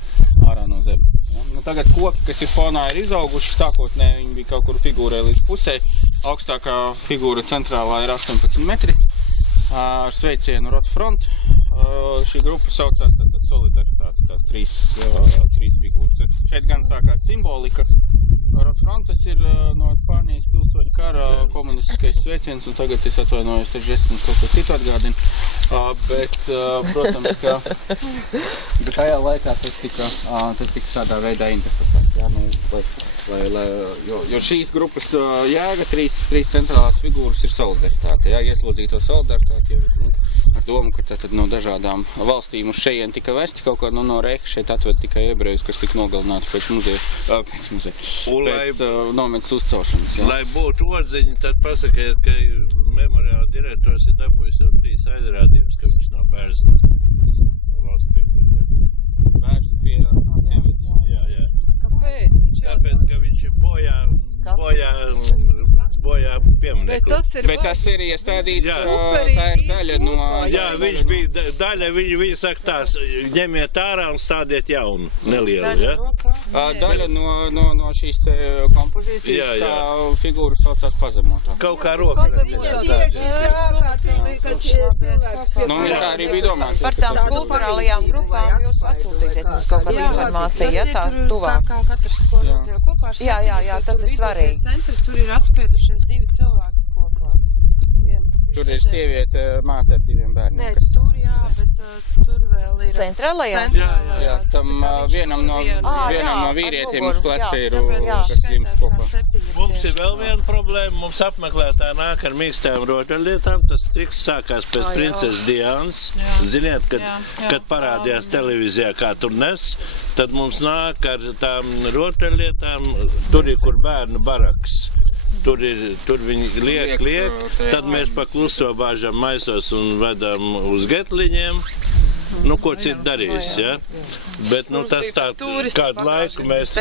no zemes. Ja. Tagad koki, kas ir fonā, ir izauguši, sākotnēji viņi bija kaut kur figūrē līdz pusē. Augstākā figūra centrālā ir 18 metri ar sveicienu Rot Front. Šī grupa saucās tātad Solidaritāte, tās trīs figūras. Šeit gan sākās simbolika. Rot Front, tas ir no Spānijas pilsoņu kara komunistiskais sveiciens, un tagad es atvainojos, taču es kaut ko citu atgādinu. Bet, protams, ka tajā laikā tas tika tādā veidā interpretēts. Ja, jo šīs grupas jēga, trīs centrālās figūras ir solidaritāte. Ja, ieslodzīto solidaritāti ar domu, ka tad no dažādām valstīm uz šejien tika vesti kaut kā no Reiha šeit atved tikai ebrejus, kas tika nogalināti pēc nometnes uzcelšanas. Ja. Lai būtu odziņi, tad pasakiet, ka memoriāla direktors ir dabūjis jau 3 aizrādījumus, ka viņš nav Bērzinos. No valsts pieminēt. Bērzi pie civils. Jā. Tāpēc, ka viņš ir bojā pieminekli. Bet tas ir iestādīts, tā ir daļa no... Jā, viņš bija daļa, viņi saka tās, ņemiet ārā un stādiet jaunu, nelielu, ja? Daļa no šīs te kompozīcijas, tā figūra saucās pazemotā. Kaut kā roka redzēt. Tā arī bija domāta. Par tām skulpturālajām grupām jūs atsūtīsiet mums kaut kādu informāciju, ja tā tuvāk. Jā, tas ir svarīgi. Tur ir atspiedušies 2 cilvēki kopā. Tur ir sieviete māte ar 2 bērniem. Nē, tur bet tur vēl ir... Centrālajā? Jā, tam vienam no vīrietiem uz pleca ir kas jums kopā. Mums ir vēl viena problēma, mums apmeklētā nāk ar mīkstām rotaļlietām, tas triks sākās pēc princeses Diānas. Ziniet, kad parādījās televīzijā, kā tur nes, tad mums nāk ar tām rotaļlietām, tur ir, kur bērnu baraks. Tur viņi liek, tad mēs pa kluso bāžam maisos un vedam uz getliņiem. Ko citu darīs, ja? Bet, tas tā, kādu laiku mēs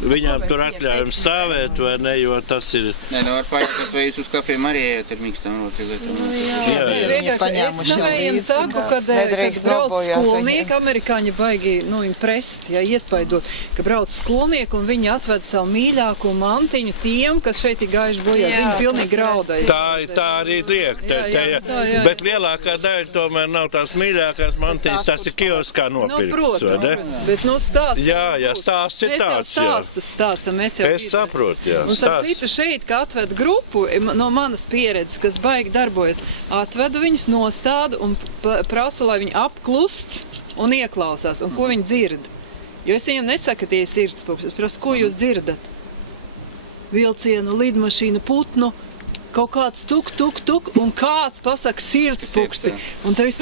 viņām tur atļaujam stāvēt, vai ne, jo tas ir... Nē, var pajautāt, vai jūs uz kafiju arī ejat ar mīkstām rotaļlietām? Es nevējiem saku, kad brauc skolnieki, amerikāņi baigi, imprest, iespaidot, ka brauc skolnieki un viņi atved savu mīļāko mantiņu tiem, kas šeit ir gājuši bojā. Viņi pilnīgi graudai. Tā arī liek, bet lielākā daļa tomēr nav tās mīļākās mantiņas, tas ir kioskā nopirkts, vai ne? Bet, stāsts. Jā, stāsts ir tāds, jā. Mēs jau es saprotu, jā. Un starp citu šeit, ka atved grupu, no manas pieredzes, kas baigi darbojas, atvedu viņus nostādu un prasu, lai viņi apklust un ieklausās, un ko viņi dzird. Jo es viņam nesaku, ka tie ir sirdspūksti, es prasu, ko jūs dzirdat? Vilcienu, lidmašīnu, putnu, kaut kāds tuk, un kāds pasaka sirdspūksti. Un te viss,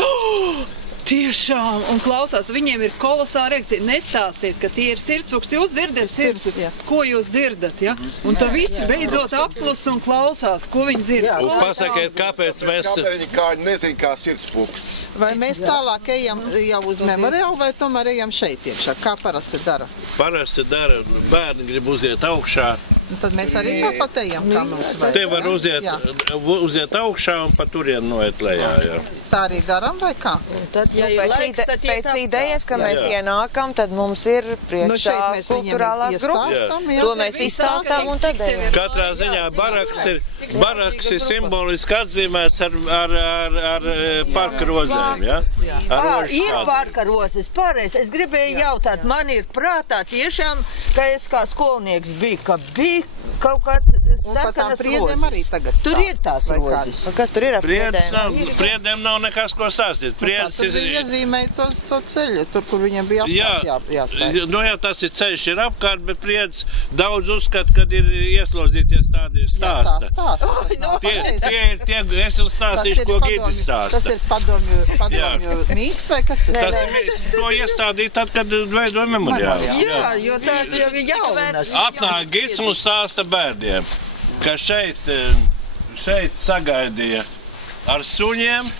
tiešām, un klausās, viņiem ir kolosāla reakcija. Nestāstiet, ka tie ir sirdspūksti, jūs dzirdat sirdspūksti. Ko jūs dzirdat, ja? Un tā visi beidzot apklust un klausās, ko viņi dzird. Un pasakiet, kāpēc mēs... Kāpēc viņi kādi nezin, kā sirdspūksti? Vai mēs tālāk ejam jau uz memoriālu, vai tomēr ejam šeit iekšā? Kā parasti dara? Parasti dara, bērni grib uziet augšā. Tad mēs arī tāpat ejam, kā mums vajag. Te var uziet augšā un pa turien noiet lejā, jā. Tā arī daram, vai kā? Tad, ja pēc idejas, ka mēs ienākam, tad mums ir priekšā skulpturālās grupas. To mēs izstāstām un tad ejam. Katrā ziņā baraks ir simboliski atzīmēts ar parka rozēm, jā? Ir parka rozes, pareizi. Es gribēju jautāt, man ir prātā tiešām, ka es kā skolnieks biju, ka bija kaut kāda sarkanas rozes. Tur ir tās rozes. Kas tur ir ar priedēm? Priedēm nav nekas, ko stāstīt. Tur bija iezīmēt to ceļu, tur, kur viņiem bija apkārt jāstāst. Jā, tas ir ceļš ir apkārt, bet priedz daudz uzskat, kad ir ieslodzīties tādi stāsta. Tie es jau stāstīšu, ko Gidis stāsta. Tas ir padomju mīts vai kas tas? Tas ir mīts, to iestādīt tad, kad veidoja memoriālu. Jā, jo tās jau ir jaunas. Atnāk Gids mums stāsta bērniem, ka šeit šeit sagaidīja ar suņiem.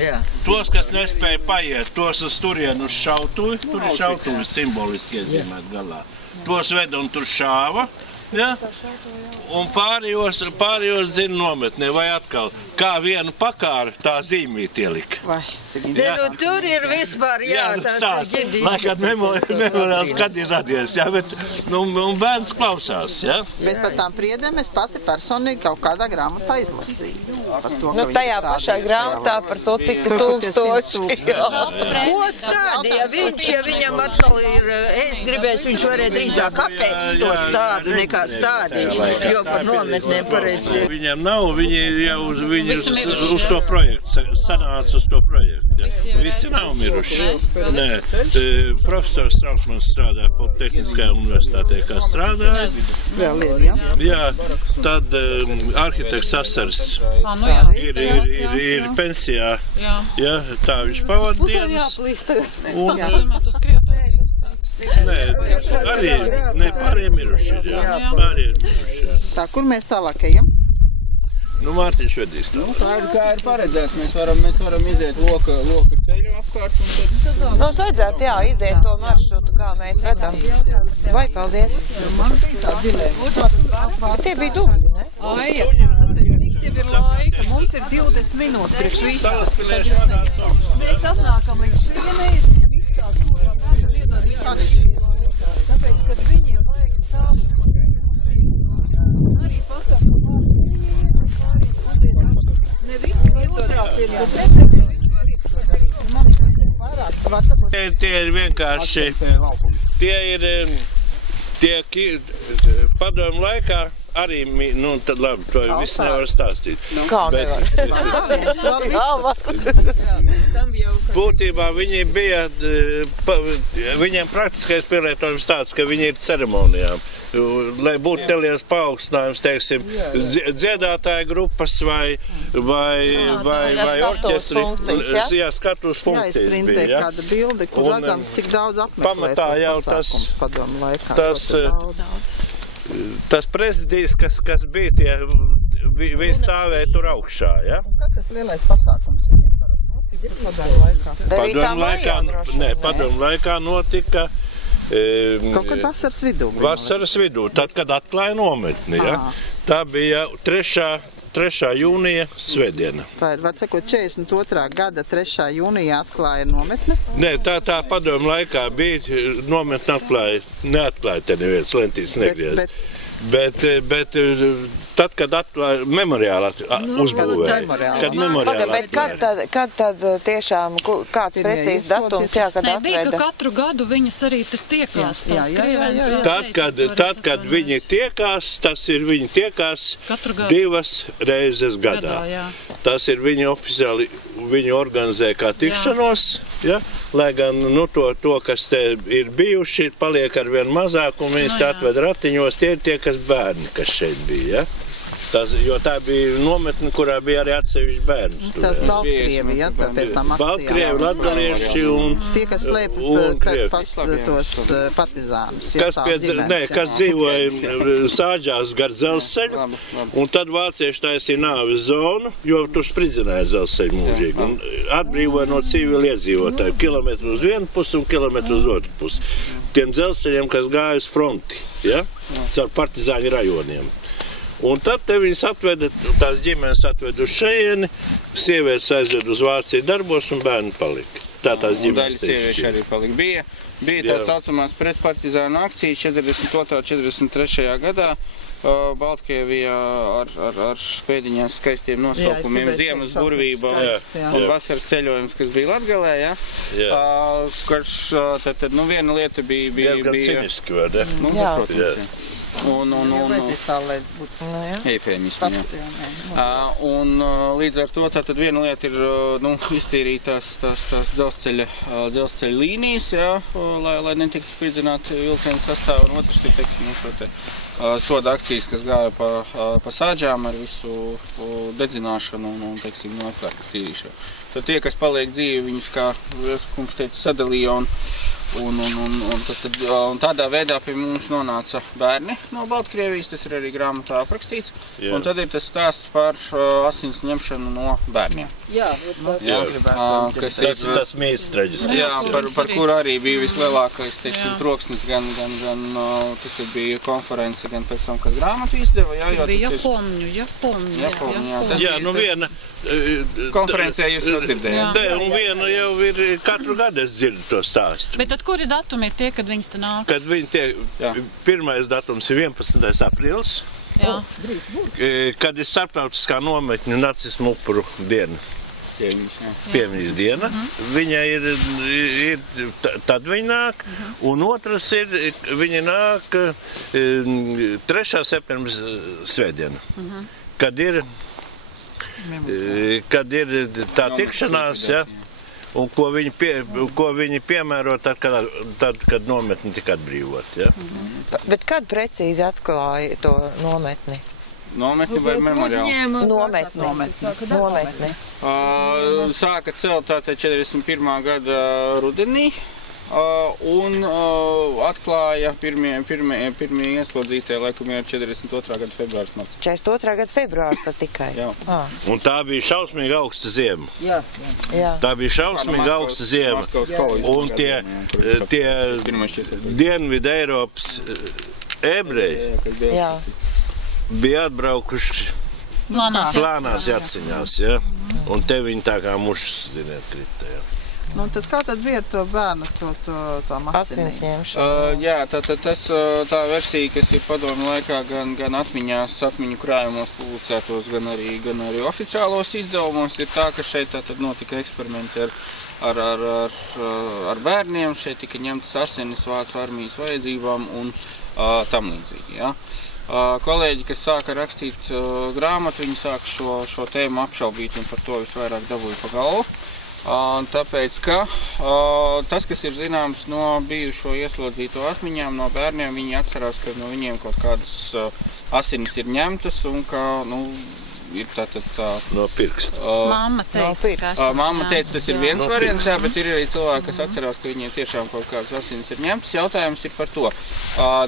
Jā. Tos, kas nespēja paiet, tos uz turienu uz šautuvi, tur ir šautuvi simboliski iezīmēt galā. Tos veda un tur šāva, ja? Un pārējos zina nometnē, vai atkal, kā vienu pakāru tā zīmīt ielika. Tur ir vispār, tas ir ģidīgi. Lai kad memoriāls, kad ir radies, bet bērns klausās, Bet par tām priedēm es pati personīgi kaut kādā grāmatā izlasīju. Tajā pašā grāmatā par to, cik te tūkstoši. Ko stādīja viņš, ja viņam atkal ir, es gribēju, viņš varēja drīzāk kāpēc to stādu nekā stādīja, jo par nometnēm pareizi. Viņiem nav, viņi jau uz to projektu, sanāca uz to projektu. Visi nav miruši. Nē, profesors Strautmans strādā Politehniskajā universitātē, kā strādāja. Vēl ir, Jā, tad arhitekts Sasars ir pensijā. Jā, tā viņš pavadījums. Nē, arī pārējie miruši ir, pārējie miruši. Tā, kur mēs tālāk ejam? Mārtiņš vedīs tā. Kā ir paredzēts, mēs varam iziet loka ceļu apkārt un tad... Mums vajadzētu, iziet to maršrutu, kā mēs vedam. Vai, paldies. Man bija tā dilēma. Tie bija dubļi, ne? Aija, cik tev ir laika? Mums ir 20 minūtes priekš visu. Mēs atnākam līdz šienei, viss tās kurā gājas iedod. Tāpēc, kad viņiem vajag savu, arī pasaka, ne visi iedodās ir, bet Tie ir vienkārši, tie padomu laikā arī, tad labi, to viss nevar stāstīt. Kā nevar? Būtībā viņi bija, viņiem praktiskais pielietojums tāds, ka viņi ir ceremonijām. Lai būtu neliels paaugstinājums, teiksim, dziedātāja grupas vai orķestri. Jā, skatuves funkcijas bija. Jāizprintē kāda bilde, kur redzams, cik daudz apmeklēt pasākums padomu laikā. Tas prezidijs, kas bija tie, viņi stāvēja tur augšā, ja? Kad tas lielais pasākums viņiem parasti padomu laikā? Padomu laikā notika kaut kad vasaras vidū. Vasaras vidū, tad, kad atklāja nometni, ja? Tā bija 3. jūnija svētdiena. Tā ir, var sakot, 42. gada 3. jūnijā atklāja nometne? Nē, tā padomu laikā bija nometne neatklāja te neviens lentītes negriez. Bet tad, kad atklāja memoriāli uzbūvēja. Bet kad tad tiešām kāds precīzs datums, kad atveda? Bija, ka katru gadu viņas arī tiekās. Tad, kad viņi tiekās, tas ir viņi tiekās 2 reizes gadā. Tas ir viņi oficiāli, viņi organizē kā tikšanos, lai gan to, kas te ir bijuši, paliek ar vien mazāk, un viņas te atved ratiņos, tie ir tie, kas bērni, kas šeit bija, jo tā bija nometne, kurā bija arī atsevišķi bērns. Tas Baltkrievi, pēc tam akcijām. Baltkrievi, latgalieši un tie, kas slēp tos partizānus. Kas dzīvoja sāģās gar dzelzceļu, un tad vācieši taisīja nāves zonu, jo tur spridzināja dzelzceļu mūžīgi, un atbrīvoja no civili iedzīvotāju kilometru uz vienu pusi un kilometru uz otru pusi. Tiem dzelzceļiem, kas gāja uz fronti, caur partizāņu rajoniem. Un tad te viņas atveda, tās ģimenes atveda uz šajieni, sievietes aizved uz Vāciju darbos un bērni palika. Tā tās ģimenes sievieši arī palika. Bija tā saucamās pretpartizānu akcijas 42. 43. gadā. Baltkrievijā ar pēdiņās skaistiem nosaukumiem Ziemas burvība un vasaras ceļojums, kas bija Latgalē, kurš tad viena lieta bija... Diezgan ciniski, vai ne? Protams, Eifēmismi, un līdz ar to tad viena lieta ir iztīrīt tās dzelzceļa līnijas, lai netiktu spridzināti vilcienu sastāvu, un otrs ir, teiksim, šo te soda akcijas, kas gāja pa sāģām ar visu dedzināšanu un teiksim, no apkārtnes tīrīšanu. Tad tie, kas paliek dzīvi, viņus, kā kungs teica, sadalīja Un tādā veidā pie mums nonāca bērni no Baltkrievijas, tas ir arī grāmatā aprakstīts. Un tad ir tas stāsts par asins ņemšanu no bērniem. Tas ir tas mīts traģiski. Jā, par kuru arī bija vislielākais, teiksim, troksnis, gan tad bija konference, gan pēc tam, kad grāmatu izdeva. Jā, viena konferencē jūs jau dzirdējāt. Un viena jau ir, katru gadu es dzirdu to stāstu. Bet tad kuri datumi ir tie, kad viņas te nāk? Kad viņi tiek, pirmais datums ir 11. aprīlis, kad ir starptautiskā nometņu nacismu upuru diena. Piemiņas diena. Viņa ir, tad viņa nāk, un otrs ir, viņa nāk 3. septembris svētdiena, kad ir tā tikšanās, un ko viņi piemēro tad, kad nometni tika atbrīvot. Bet kad precīzi atklāja to nometni? Nometni vai memoriālu? Nometni. Sāka celt tātad 41. gada rudenī, un atklāja pirmie ieslodzītie, laikam, ir 42. gada februārs nakts. 42. gada februārs tad tikai? Jā. Un tā bija šausmīgi augsta ziema. Jā. Tā bija šausmīgi augsta ziema. Un tie Dienvidu Eiropas ebreji bija atbraukuši plānās jāciņās, un te viņi tā kā mušas, ziniet, krita, Nu, tad kā tad bija to bērnu, to asins ņemšanu? Jā, tā versija, kas ir padomju laikā gan atmiņu krājumos publicētos, gan arī oficiālos izdevumos, ir tā, ka šeit tad notika eksperimenti ar bērniem, šeit tika ņemtas asinis Vācu armijas vajadzībām un tam līdzīgi, Kolēģi, kas sāka rakstīt grāmatu, viņi sāka šo tēmu apšaubīt un par to visvairāk dabūja pa galvu. Tāpēc, ka tas, kas ir zināms no bijušo ieslodzīto atmiņām, no bērniem, viņi atcerās, ka no viņiem kaut kādas asinis ir ņemtas un ka, ir tā... No pirksta. Mamma teica, Mamma teica, tas ir viens variants, bet ir arī cilvēki, kas atcerās, ka viņiem tiešām kaut kādas asinis ir ņemtas. Jautājums ir par to.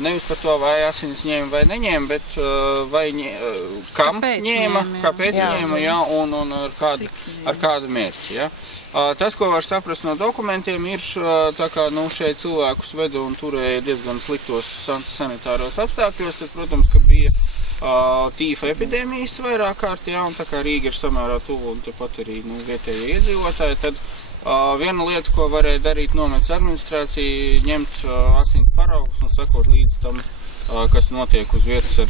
Nevis par to, vai asinis ņēma vai neņēma, bet kam ņēma, kāpēc ņēma, un ar kādu mērķi, Tas, ko var saprast no dokumentiem, ir tā kā, šeit cilvēkus veda un turēja diezgan sliktos sanitāros apstākļos, tad, protams, ka bija tīfa epidēmijas vairāk kārt, un tā kā Rīga ir samērā tuvu un tepat arī vietējie iedzīvotāji, tad viena lieta, ko varēja darīt nometnes administrācija, ņemt asins paraugus un sakot līdz tam, kas notiek uz vietas ar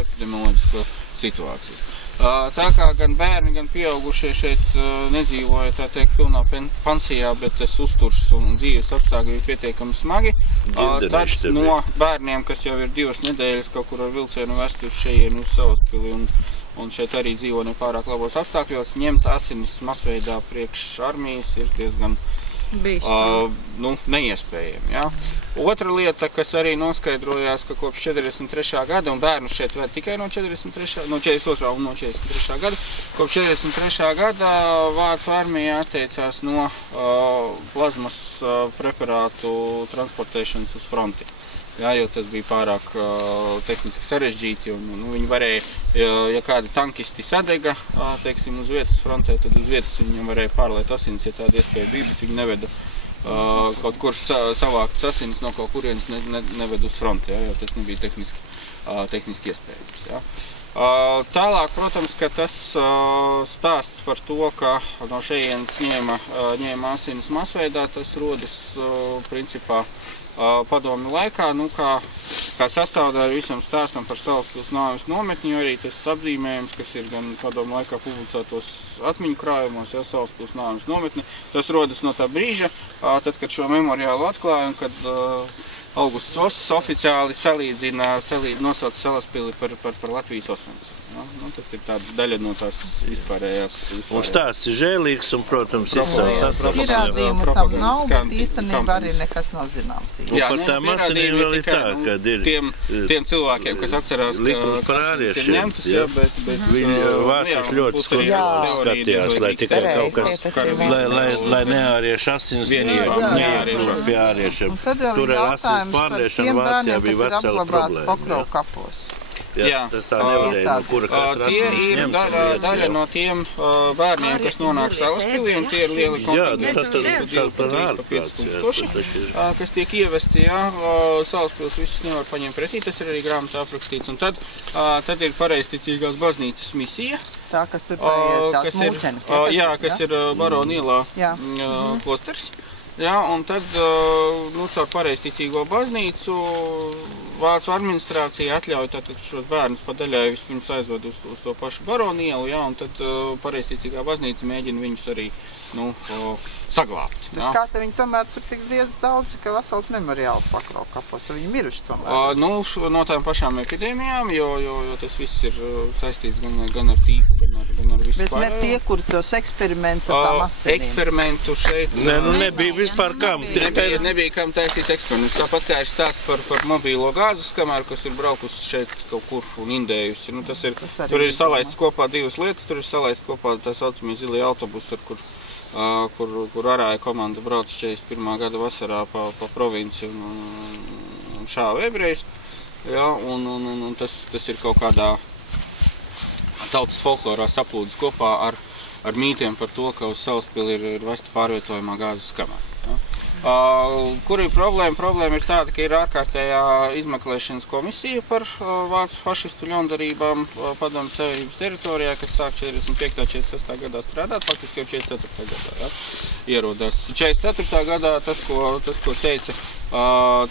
epidemioloģisko situāciju. Tā kā gan bērni, gan pieaugušie šeit nedzīvoja, tā teikt, pilnā pansijā, bet tas uzturs un dzīves apstākļi bija pietiekami smagi. Tad no bērniem, kas jau ir 2 nedēļas kaut kur ar vilcienu vesti uz šejienu uz Salaspili un šeit arī dzīvo nepārāk labos apstākļos, ņemt asinis masveidā priekš armijas ir diezgan neiespējami. Otra lieta, kas arī noskaidrojās, ka kopš 43. gada, un bērnu šeit ved tikai no 42. un no 43. gada, kopš 43. gada Vācu armija atteicās no plazmas preparātu transportēšanas uz fronti. Jo tas bija pārāk tehniski sarežģīti, un viņi varēja, ja kādi tankisti sadega, teiksim, uz vietas frontē, tad uz vietas viņiem varēja pārliet asinis, ja tāda iespēja bija, bet viņi neveda kaut kur savāktas asinis no kaut kurienes neved uz fronti, jo tas nebija tehniski iespējams. Tālāk, protams, ka tas stāsts par to, ka no šejienes ņēma asinis masveidā, tas rodas principā padomju laikā, kā sastāvdaļa visam stāstam par Salaspils nāves nometni, jo arī tas apzīmējums, kas ir gan padomju laikā publicētos atmiņu krājumos, Salaspils nāves nometni, tas rodas no tā brīža, tad, kad šo memoriālu atklāja un kad Augusts Oss oficiāli nosauca Salaspili par Latvijas Osvenciju. Tas ir tāda daļa no tās vispārējās. Un stāsts ir žēlīgs un, protams, izcels. Pierādījumu tam nav, bet īstenībā arī nekas nav zināms. Jā, par tām asinīm vēl ir tā, kad ir tiem cilvēkiem, kas atcerās, ka tas ir ņemtas, bet viņi vāršas ļoti skatījās, lai tikai kaut kas, lai neārieši asins neietu pie āriešiem. Tad vēl ir jautājums par tiem bērniem, kas ir apglabāti Pokrovu kapos. Jā, tas tā nevarēja, no kura katra asins ņemt. Tie ir daļa no tiem bērniem, kas nonāk Salaspilī, un tie ir lieli kontingenti, 2,5 kas tiek ievesti, Salaspils visus nevar paņemt pretī, tas ir arī grāmatā aprakstīts. Un tad ir Pareizticīgās baznīcas misija. Tā, kas tur tās mūķenes. Jā, kas ir Barona ielā klosters. Jā, un tad caur Pareizticīgo baznīcu Vācu administrācija atļauj tātad šos bērnus pa daļai vispirms aizved uz to pašu Barona ielu, un tad Pareizticīgā baznīca mēģina viņus arī saglābt. Bet kā te viņi tomēr tur tik daudz, ka vesels memoriāls Pokrovu kapos, viņi miruši tomēr? No tām pašām epidēmijām, jo tas viss ir saistīts gan ar tīfu, gan ar visu pārējo. Bet ne tie, kur tos eksperiments ar tām asinīm? Eksperimentu šeit... Nebija vispār kam. Nebija kam taisīt eksperimentus. Tāpat kā ir stāsts par mobīlo gāzes kameru, kas ir braukusi šeit kaut kur un indējusi. Tur ir salaists kopā divas lietas. Tur ir salaists kopā tā saucamie zilie autobusi, kur arāja komanda brauc 41. gada vasarā pa provinci un šāva ebrejus. Un tas ir kaut kādā tautas folklorā saplūdis kopā ar mītiem par to, ka uz Salaspili ir vesta pārvietojamā gāzes kamera. Kur ir problēma? Problēma ir tāda, ka ir ārkārtējā izmeklēšanas komisija par vācu fašistu ļaundarībām Padomju Savienības teritorijā, kas sāk 45. 46. gadā strādāt, faktiski jau 44. gadā ierodās. 44. gadā tas, ko teica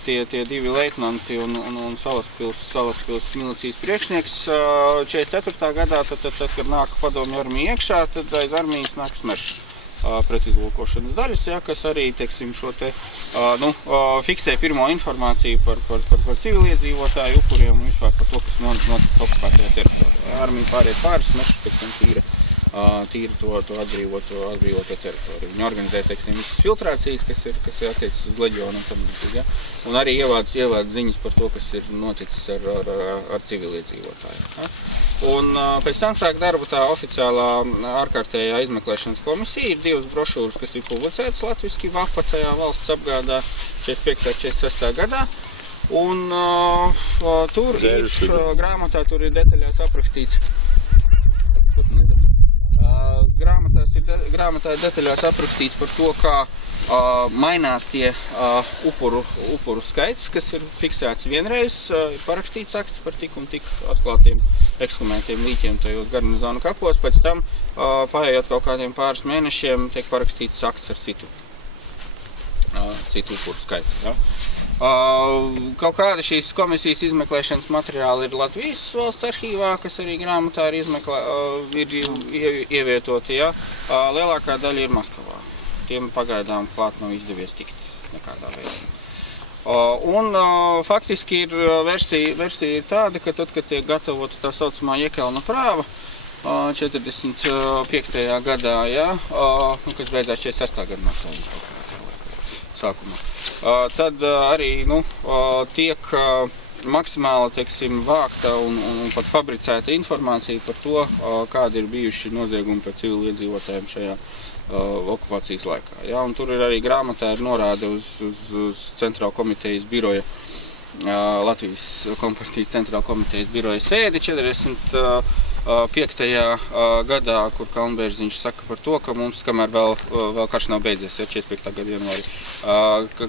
tie divi leitnanti un Salaspils milicijas priekšnieks, 44. gadā, tad, kad nāk Padomju armija iekšā, tad aiz armijas nāk Smešs pretizlūkošanas daļas, kas arī, teiksim, šo te, fiksē pirmo informāciju par civiliedzīvotāju upuriem un vispār par to, kas noticis okupētajā teritorijā. Armija pāriet pāris, Smešs pēc tam tīra to atbrīvoto teritoriju. Viņi organizē, teiksim, visas filtrācijas, kas ir attiecas uz leģionu un tam līdzīgi, un arī ievāc ziņas par to, kas ir noticis ar civiliedzīvotāju. Un pēc tam sāk darbu tā oficiālā ārkārtējā izmeklēšanas komisija. Ir divas brošūras, kas ir publicētas latviski VAPA tajā valsts apgādā 45. 46. gadā. Un tur ir grāmatā, tur ir detaļās aprakstīts. Grāmatā ir detaļās aprakstīts par to, kā mainās tie upuru skaits, kas ir fiksēts vienreiz, ir parakstīts akts par tik un tik atklātiem ekshumētiem līķiem tajos garnizonu kapos, pēc tam, paējot kaut kādiem pāris mēnešiem, tiek parakstīts akts ar citu upuru skaitu. Ja? Kaut kāda šīs komisijas izmeklēšanas materiāli ir Latvijas valsts arhīvā, kas arī grāmatā ir ievietoti. Ja? Lielākā daļa ir Maskavā. Tiem pagaidām klāt nav izdevies tikt nekādā veidā. Faktiski ir versija ir tāda, ka tad, kad tiek gatavota tā saucamā Jekelna prāva 45. gadā, kas beidzās 46. gadā sākumā, tad arī tiek maksimāli, teiksim, vākta un pat fabricēta informācija par to, kādi ir bijuši noziegumi par civiliedzīvotājiem šajā okupācijas laikā. Ja? Un tur ir arī grāmatā ir norāde uz Centrāla komitejas biroja, Latvijas kompartijas Centrāla komitejas biroja sēdi 45. gadā, kur Kalnbērziņš saka par to, ka mums, kamēr vēl karš nav beidzies, 45. gada janvārī,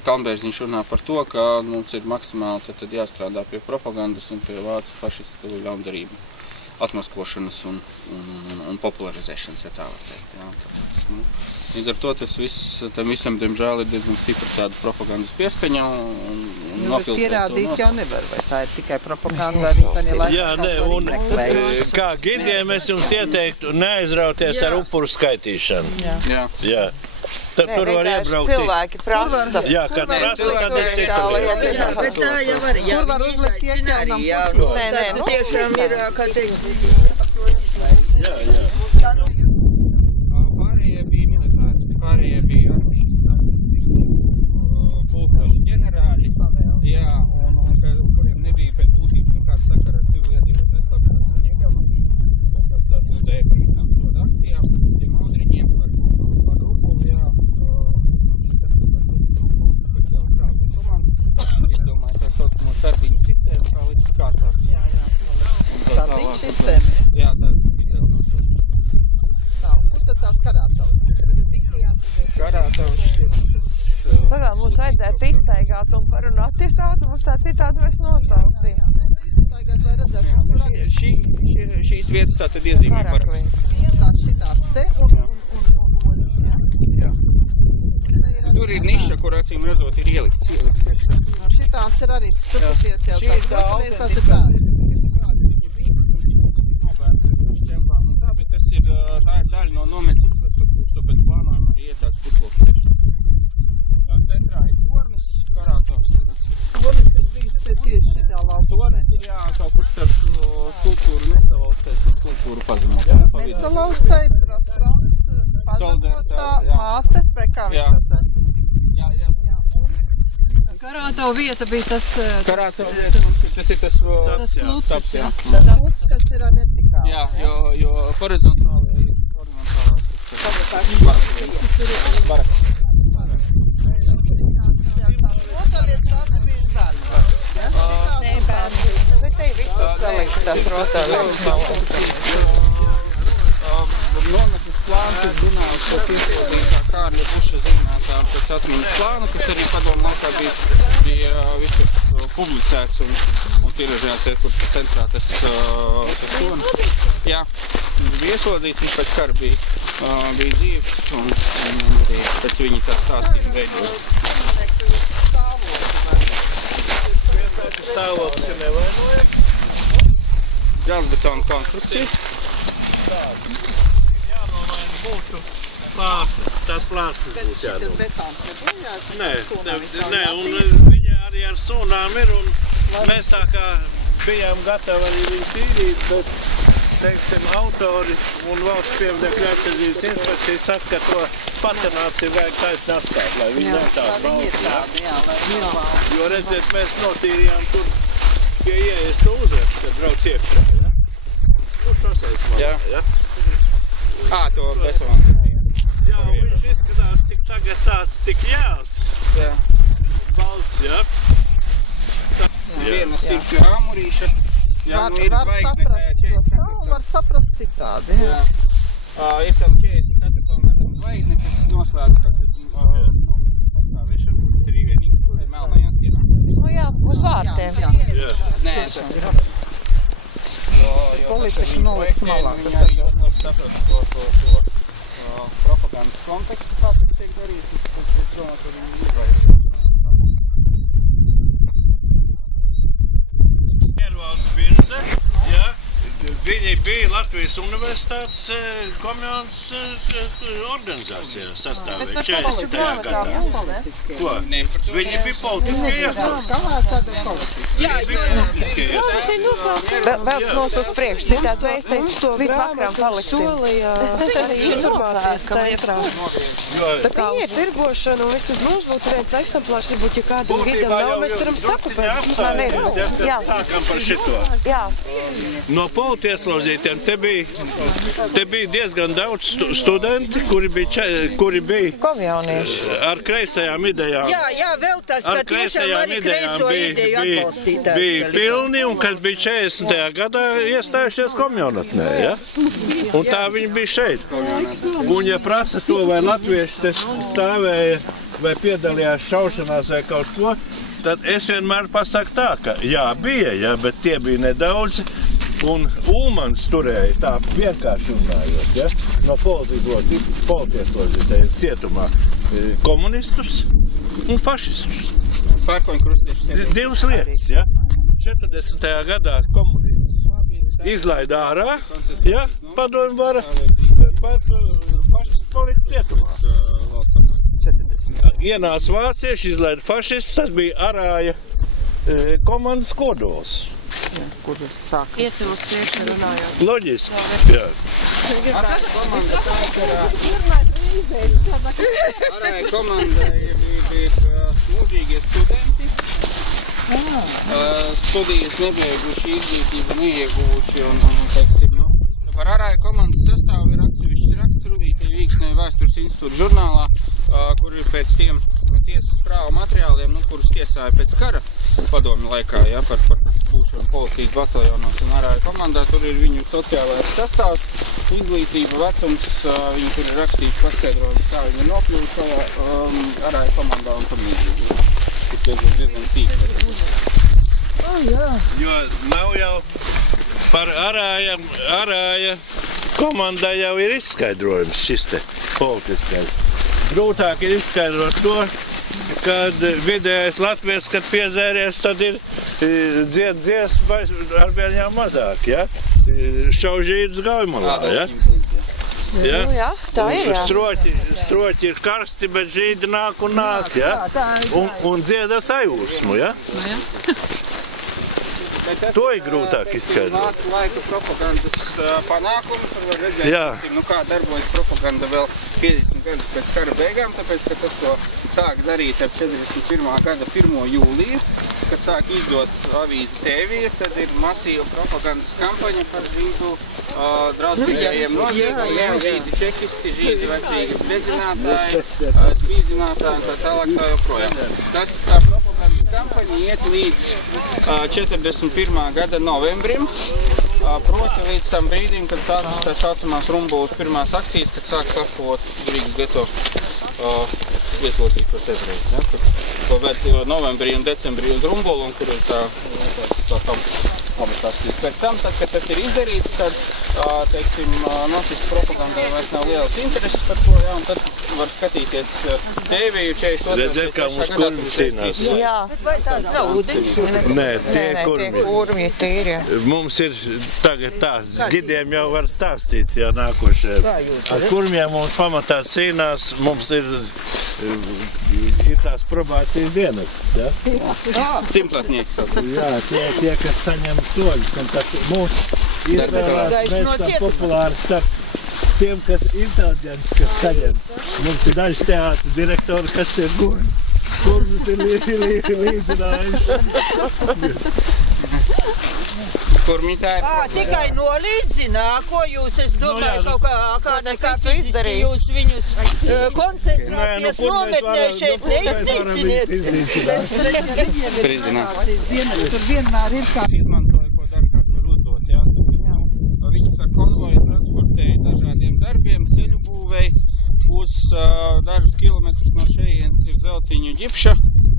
Kalnbērziņš runā par to, ka mums ir maksimāli tad jāstrādā pie propagandas un pie vācu fašistu ļaundarību atmaskošanas un popularizēšanas, ja tā var teikt. Ja. Līdz ar to tas tam visam, diemžēl, ir diezgan stipra tāda propagandas pieskaņa un nofiltrēt to. Pierādīt jau nevar, vai tā ir tikai propaganda, arī tādā laikā. Jā, un kā gidiem es jums ieteiktu neaizrauties ar upuru skaitīšanu. Jā. Tad tur var iebraukt. Cilvēki prasa. Jā, kad prasa, tad ir cita lieta. Bet tā jau var, jā, viņi izaicina arī, jā. Nē, tiešām ir, kā teikt. Jā. Pārējie bija militāristi, pārējie bija armijas, pulkvežu ģenerāļi, jā, un kuriem nebija pēc būtības nekāda sakara ar civilu iedzīvotāju slēpšanām ieņemam. Tad lūdēja par visām soda akcijām, tiem audriņiem, par rupulu, jā, speciāli šādu komandu. Es domāju, tā saucamo sardiņu sistēmu, kā līdz kārtāk. Jā. Sardiņu sistēma, jā, tā bija tā. Kur tad tās karātavas? Karātavas šķiet. Pagā, mums vajadzētu iztaigāt un parunāties ātrumus, tā citādi mēs nosausīja. Tagad vai redzēt, Šīs vietas tā tad iezīmē par... šitāds te un odas, jā? Tur ir niša, kur acīm redzot ir ielikts. Šitās ir arī, tur tie tās ir tādas. Tas ir daļa no nometnes infrastruktūras, tāpēc plānojam arī ietāt putloku tieši. Centrā ir tornis, karātavas. Tornis ir bijis tieši šitā laukā. Tornis ir, jā, kaut kur starp skulptūru nesalauztais un skulptūru pazemot. Nesalauztais, restaurants, pazemotā, māte, vai kā viņš atsēs? Jā. Karātavu vieta bija tas... Karātavu vieta, tas ir tas plucis, jā. Tas plucis, kas ir vertikāli. Jā, jo horizontāli ir baraks. Bet te ir visus salikts tās rotālietas malētas. Nometnes plāns ir zināms, ko piespildītā Kārļa Buša zinātā pēc atmiņas plānu, kas arī padomu laikā bija visu publicēts un tiražēts, kur centrā tas sonis. Jā, bija ieslodzīts, viņš pēc kara bija dzīves un arī pēc viņa tā stāstījumu veidot. Stāvoklis ir nevainojams. Dzelzbetona konstrukcija. Jānomaina būtu plāksnes. Tās plāksnes būtu jānomaina. Betāns ir bojās? Nē, un viņa arī ar sūnām ir, un mēs tā kā bijām gatavi arī viņu tīrīt, bet, teiksim, autori un valsts pieminiektu aizsardzības inspekcija saka, ka to patenāciju vajag taisni atstāt, lai viņi nav tādu valsts. Jo, redziet, mēs notīrījām tur pie ieejas to uzrakstu, kad brauc iekšā, ja? Nu, šoseis malā, ja? To betonu. Jā, un viņš izskatās tik tagad tāds tik jās. Jā. Balts, ja? Viena sirds ir āmurīša. Var saprast citādi, jā. Ir tam 44 gadam zvaigzne, kas noslēdz, ka stāvēšana, kuras ir īvienīgi, melnajās dienās. Nu jā, uz vārtiem. Nē, Politiši nolikt malā, tas arī saprast to propagandas kontekstu, kā tas tiek darīts, un es domāju, ka viņi izvairīt. Iervaldes birze, ja? Viņi bija Latvijas Universitātes komjaunas organizācija sastāvē 40. gadā. Ko? Viņi bija politiskie iestādi. Velc mūs uz priekšu, citādi mēs te līdz vakaram paliksim. Tā kā uz tirgošanu un vismaz mums būtu viens eksemplārs, varbūt, ja kādam gidam nav, mēs varam sakupēt. Sākam par šito. No politieslodzītiem te bija diezgan daudz studenti, kuri bija komjaunieši ar kreisajām idejām. Jā, vēl tas, ka tiešām arī kreiso ideju atbalstītājs. Bija pilni, un kad bija 40. gadā iestājušies komjaunatnē, ja? Un tā viņi bija šeit. Un ja prasa to, vai latvieši te stāvēja, vai piedalījās šaušanās vai kaut ko, tad es vienmēr pasaku tā, ka jā, bija, ja, bet tie bija nedaudz. Un Ulmans turēja tā vienkārši runājot, ja, no politieslodzītājiem cietumā komunistus un fašistus. Divas lietas, ja. 40. gadā komunistus izlaida ārā, ja, padomju vara, bet fašists palika cietumā. ienāca vācieši, izlaida fašists, tas bija Arāja komandas kodols. Kur sāk? Iesim uz priekšu runājot. Loģiski, jā. Arāja komanda bija mūžīgie studenti. Studijas nebeiguši, izglītību neieguvuši un teiksim, par Arāja komandas sastāvu ir atsevišķi raksturīti Vīksnē Vēstures institūta žurnālā, kur ir pēc tiem tiesas prāva materiāliem, kurus tiesāja pēc kara padomju laikā, ja, par būšanu policijas bataljonos un Arāja komandā. Tur ir viņu sociālais sastāvs, izglītība, vecums, viņi tur ir rakstīts paskaidrojums, kā viņi ir nokļuvuši šajā Arāja komandā un tam līdzīgi. Jo nav jau par Arāja komandai jau ir izskaidrojums šis te politiskais. Grūtāk ir izskaidrot to, kad vidējais Latvijas, kad piezēries, tad ir dziesma arvien jau mazāk, ja? Šaužīdus Gaumalā, ja? Ja? Nu, jā, tā ir, jā. Stroķi ir karsti, bet žīdi nāk un nāk, ja? Un dzieda sajūsmu, ja? To ir grūtāk izskaidrot. Vācu laika propagandas panākumi, tur var redzēt, kā darbojas propaganda vēl 50 gadus pēc kara beigām, tāpēc, ka tas to sāk darīt ap 41. gada 1. jūliju, kad sāk izdot avīzi TV, tad ir masīva propagandas kampaņa par žīdu drausmīgajiem noziegumiem, žīdi čekisti, žīdi vecīgi spēcinātāji, spīdzinātāji, tā tālāk tā joprojām. Tā propagandas kampaņa iet līdz 41. gada novembrim, proti līdz tam brīdim, kad sākas tā saucamās Rumbulas pirmās akcijas, kad sāk saskolot Rīgas geto ieslodzītos ebrejas, ja, ko ved novembrī un decembrī uz Rumbulu, un kur ir tā abas akcijas. Pēc tam, tad, kad tas ir izdarīts, tad, teiksim, nacistu propagandai vairs nav lielas intereses par to, ja, un tad var skatīties TV 42. Redzēt, kā mums kurmi cīnās. Jā. Vai tās nav ūdens? Nē, tie kurmi tīri. Mums ir tagad tā, gidiem jau var stāstīt, ja nākošajā. Ar kurmiem mums pamatā cīnās, mums ir tās probācijas dienas, ja? Simtlatnieki. Jā, tie, kas saņem soļus, un tad mūs izvēlās, mēs tam populāri starp tiem, kas inteliģents, kas saņem. Mums ir daži teātra direktori, kas ir kurmis ir līdzinājuši. Kurmi tā ir problēma. Tikai nolīdzinā, ko jūs, es domāju, kaut kādā citu jūs viņus koncentrāties nometnē šeit neizdīciniet. Tur vienmēr ir kā. Izmantoja, ko dažkārt var uzdot, jā. Viņus ar konvoju transportēja dažādiem darbiem, ceļu būvēja. Uz dažus kilometrus no šejienes ir Zeltiņu ģipša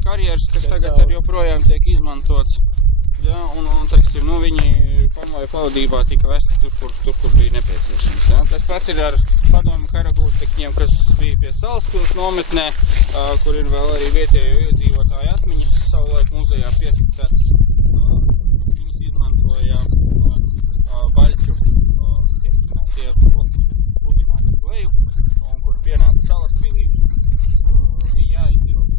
karjeras, kas tagad arī joprojām tiek izmantots. Ja, un teiksim, viņi konvoja pavadībā tika vesti tur, kur bija nepieciešams. Ja. Tas pats ir ar padomju kara gūstekņiem, kas bija pie Salaspils nometnē, kur ir vēl arī vietējo iedzīvotāju atmiņas savulaik muzejā piefiksētas. Viņus izmantoja baļķu tie pludināti leju, un kur pienāca Salaspilī, bija jāizjūt.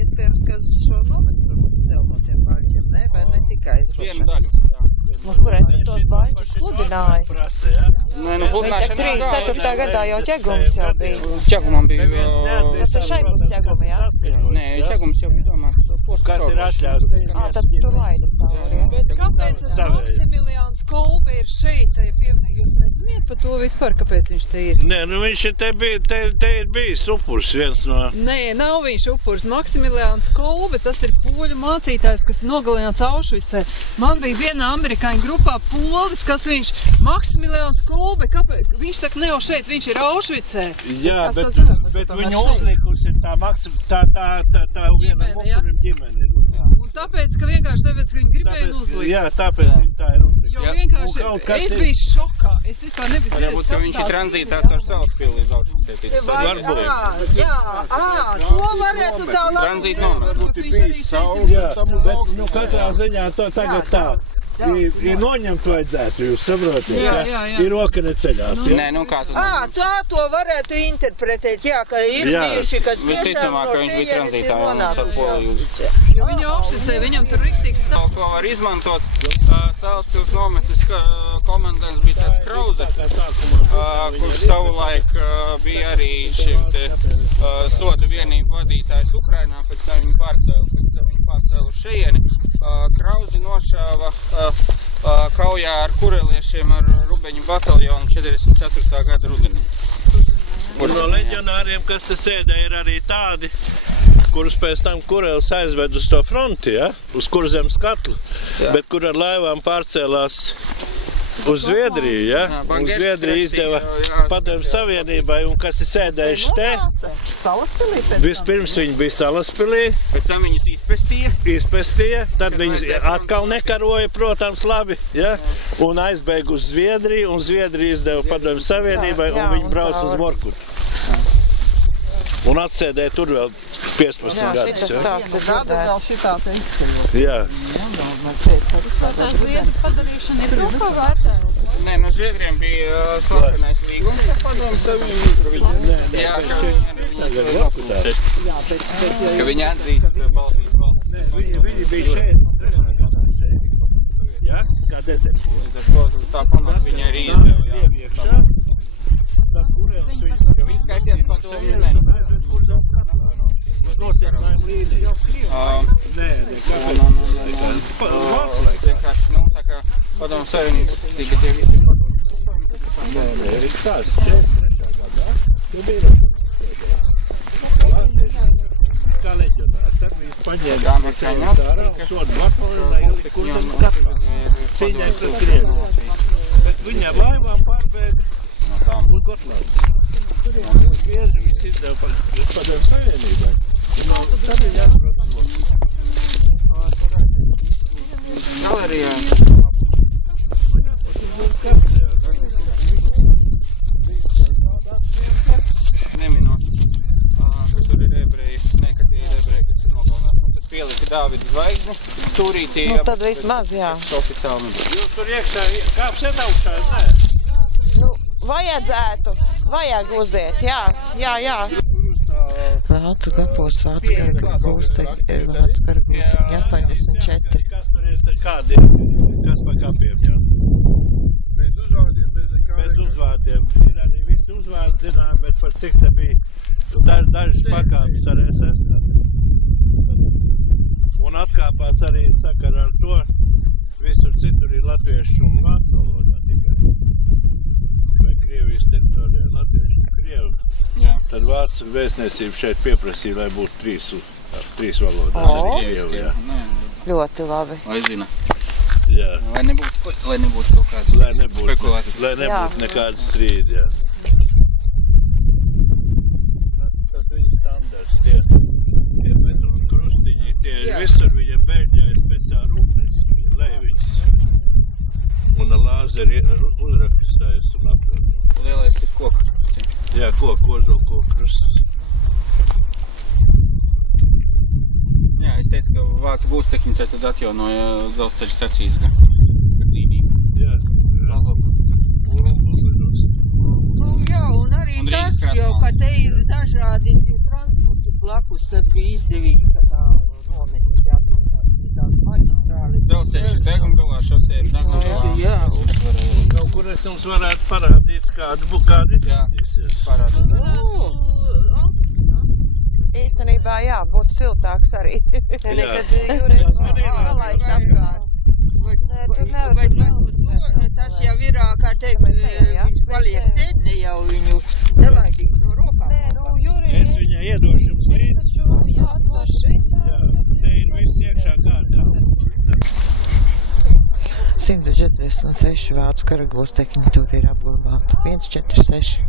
Iespējams, ka šo nometru sev no tiem baļķiem, ne? Vai ne tikai? Vienu daļu, jā. No kurēs tos baļķus pludināja? Nē, nu pludināšana 34. gadā jau ķegums jau bija. Ķegumam bija... Tas ir šeit būs ķegumi, jā? Nē, ķegums jau bija domāts. Kas ir atļaus? Tad tur laida cauri, jā? Bet kāpēc tas Maksimiliāns Kolbe ir šeit, jūs neziniet par to vispār, kāpēc viņš te ir? Nē, nu viņš te ir bijis upurs viens no... Nē, nav viņš upurs. Maksimiliāns Kolbe, tas ir poļu mācītājs, kas nogalināts Aušvicē. Man bija vienā amerikāņu grupā polis, kas viņš Maksimiliāns Kolbe, kāpēc? Viņš tak ne jau šeit, viņš ir Aušvicē. Jā, bet viņu uzlikusi tā vienam upurim ģimeni ir. Un tāpēc, ka viņi gribēja uzlikt. Jā, tāpēc viņi tā ir uzlikt. Jo vienkārši, es biju šokā. Es vispār nebiju varbūt, ka viņš ir tranzītā caur Salaspili līdz Aušvicē. Varbūt. Jā, to varētu tā labi. Tranzīt nomēt. Jā, bet katrā ziņā to tagad tā. ir noņemt vajadzētu, jūs saprotiet, jā. Ir roka neceļās, jā? Nē, nu kā tu... Tā to varētu interpretēt, jā, ka ir bijuši, kas tiešām no šeienes ir nonākuši. Jo viņu Aušvicē, viņam tur riktīgs stāv. Ko var izmantot, Salaspils nometnes komandants bija tāds Krauze, kurš savulaik bija arī šim te soda vienību vadītājs Ukrainā, pēc tam viņu pārcēlu uz šeieni. Krauzi nošāva kaujā ar kureliešiem ar Rubeņu bataljonu 44. gada rudenī. Un no leģionāriem, kas te sēdē, ir arī tādi, kurus pēc tam kurelis aizved uz to fronti, ja? Uz Kurzemes katlu, bet kur ar laivām pārcēlās uz Zviedriju, ja? Un Zviedrija izdeva Padomju Savienībai, un kas ir sēdējuši te. Vispirms viņi bija Salaspilī. Pēc tam viņus izpestīja, tad viņi atkal nekaroja, protams, labi, ja? Un aizbēga uz Zviedriju, un Zviedrija izdeva Padomju Savienībai, un viņi brauc uz Vorkutu. Un atsēdēja tur vēl 15 gadus. Jā. Tā Zviedru padarīšana ir kaut kā vērtējuma? Nē, no Zviedriem bija slavenais līgums ar Padomju Savienību. Jā, ka viņi atzīst Baltijas valsts. Viņi bija šeit. Jā, kā desertīgi. Tā pamata viņi arī izdeva. Jo viņi skaitījās Padomju Savienību. Nocietnājuma līnija. Nē, vienkārši, nu, tā kā Padomju Savienības tika tie visi Padomju Savienības. Nē, ir tāds 43. gadā. Tu bija kā leģionārs. Tad viņš paņēma ārā un sodu Vatvali un ielika Kurzemes katlā. Cīņai pret Krievi. Bet viņa laivām pārbēga uz Gotlandu. Un bieži viņas izdeva Padomju Savienībai. Tad viņi atbrauc uz Galerijā. Neminot, ka tur ir ebreji, ka tie ir ebreji, kas ir nogalināti. Tad pielika Dāvida zvaigzni, stūrītī. Nu, tad vismaz, jā. Oficiāli nebūs. Jūs tur iekšā kāpsiet augšā, nē? Nu, vajadzētu. Vajag uziet, jā. Vācu kapos, Vācu kara gūstekņi 84. Kas tur ir, kādi ir, kas pa kapiem, jā? Bez uzvārdiem, bez nekā. Bez uzvārdiem. Ir arī visi uzvārdi zinām, bet par cik te bija dažas pakāpes ar SS. Un atkāpās arī sakara ar to, visur citur ir latviešu un vācu valodā tikai. Vai Krievijas teritorijā latviešu un krievu. Jā. Tad vācu vēstniecība šeit pieprasīja, lai būtu trīs valodās. Jā. Ļoti labi. Lai zina. Jā. Lai nebūtu kaut kādas spekulācijas. Lai nebūtu nekādas strīdi, jā. Tas viņa standarts, tie betona krustiņi, tie visur viņa Beļģijā ir speciāli rūpnīcas, viņa leiviņas. Un ar lāzeri uzrakstājas un atrod. Lielais ir koka. Jā, koku krusts. Jā, es teicu, ka Vācu gūstekņi tad atjaunoja dzelzceļa stacijas līniju. Jā. Nu, jā, un arī tas jau, ka te ir dažādi transporti blakus, tas bija izdevīgi, ka tā nometnes jāatrodās. Tās maģistrāles. Dzelzceļš ir Degunbilā, šosē ir Degunbilā. Jā. Kaut kur es jums varētu parādīt, kādi izskatīsies. Īstenībā, jā, būtu siltāks arī. Tas jau ir, kā teikt, viņš paliek te, ne jau viņu nelaidīt no rokām. Es viņai iedošu jums līdzi. Jā, te ir viss iekšā kā. 146 vācu kara gūstekņi tur ir apglabāti. 146.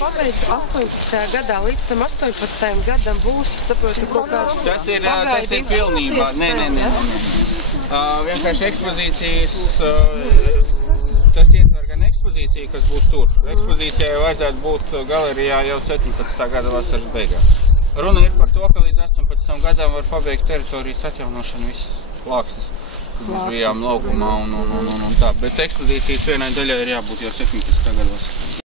Pabeidz 18. gadā, līdz tam 18. gadam būs, saprotu, kaut kāds Tas ir pilnībā. Nē. Vienkārši ekspozīcijas, tas ietver gan ekspozīciju, kas būs tur. Ekspozīcijai vajadzētu būt galerijā jau 17. gada vasaras beigās. Runa ir par to, ka līdz 18. gadam var pabeigt teritorijas atjaunošanu visas plāksnes. kad mēs bijām laukumā un tā. Bet ekspozīcijas vienai daļai ir jābūt jau 17. gados.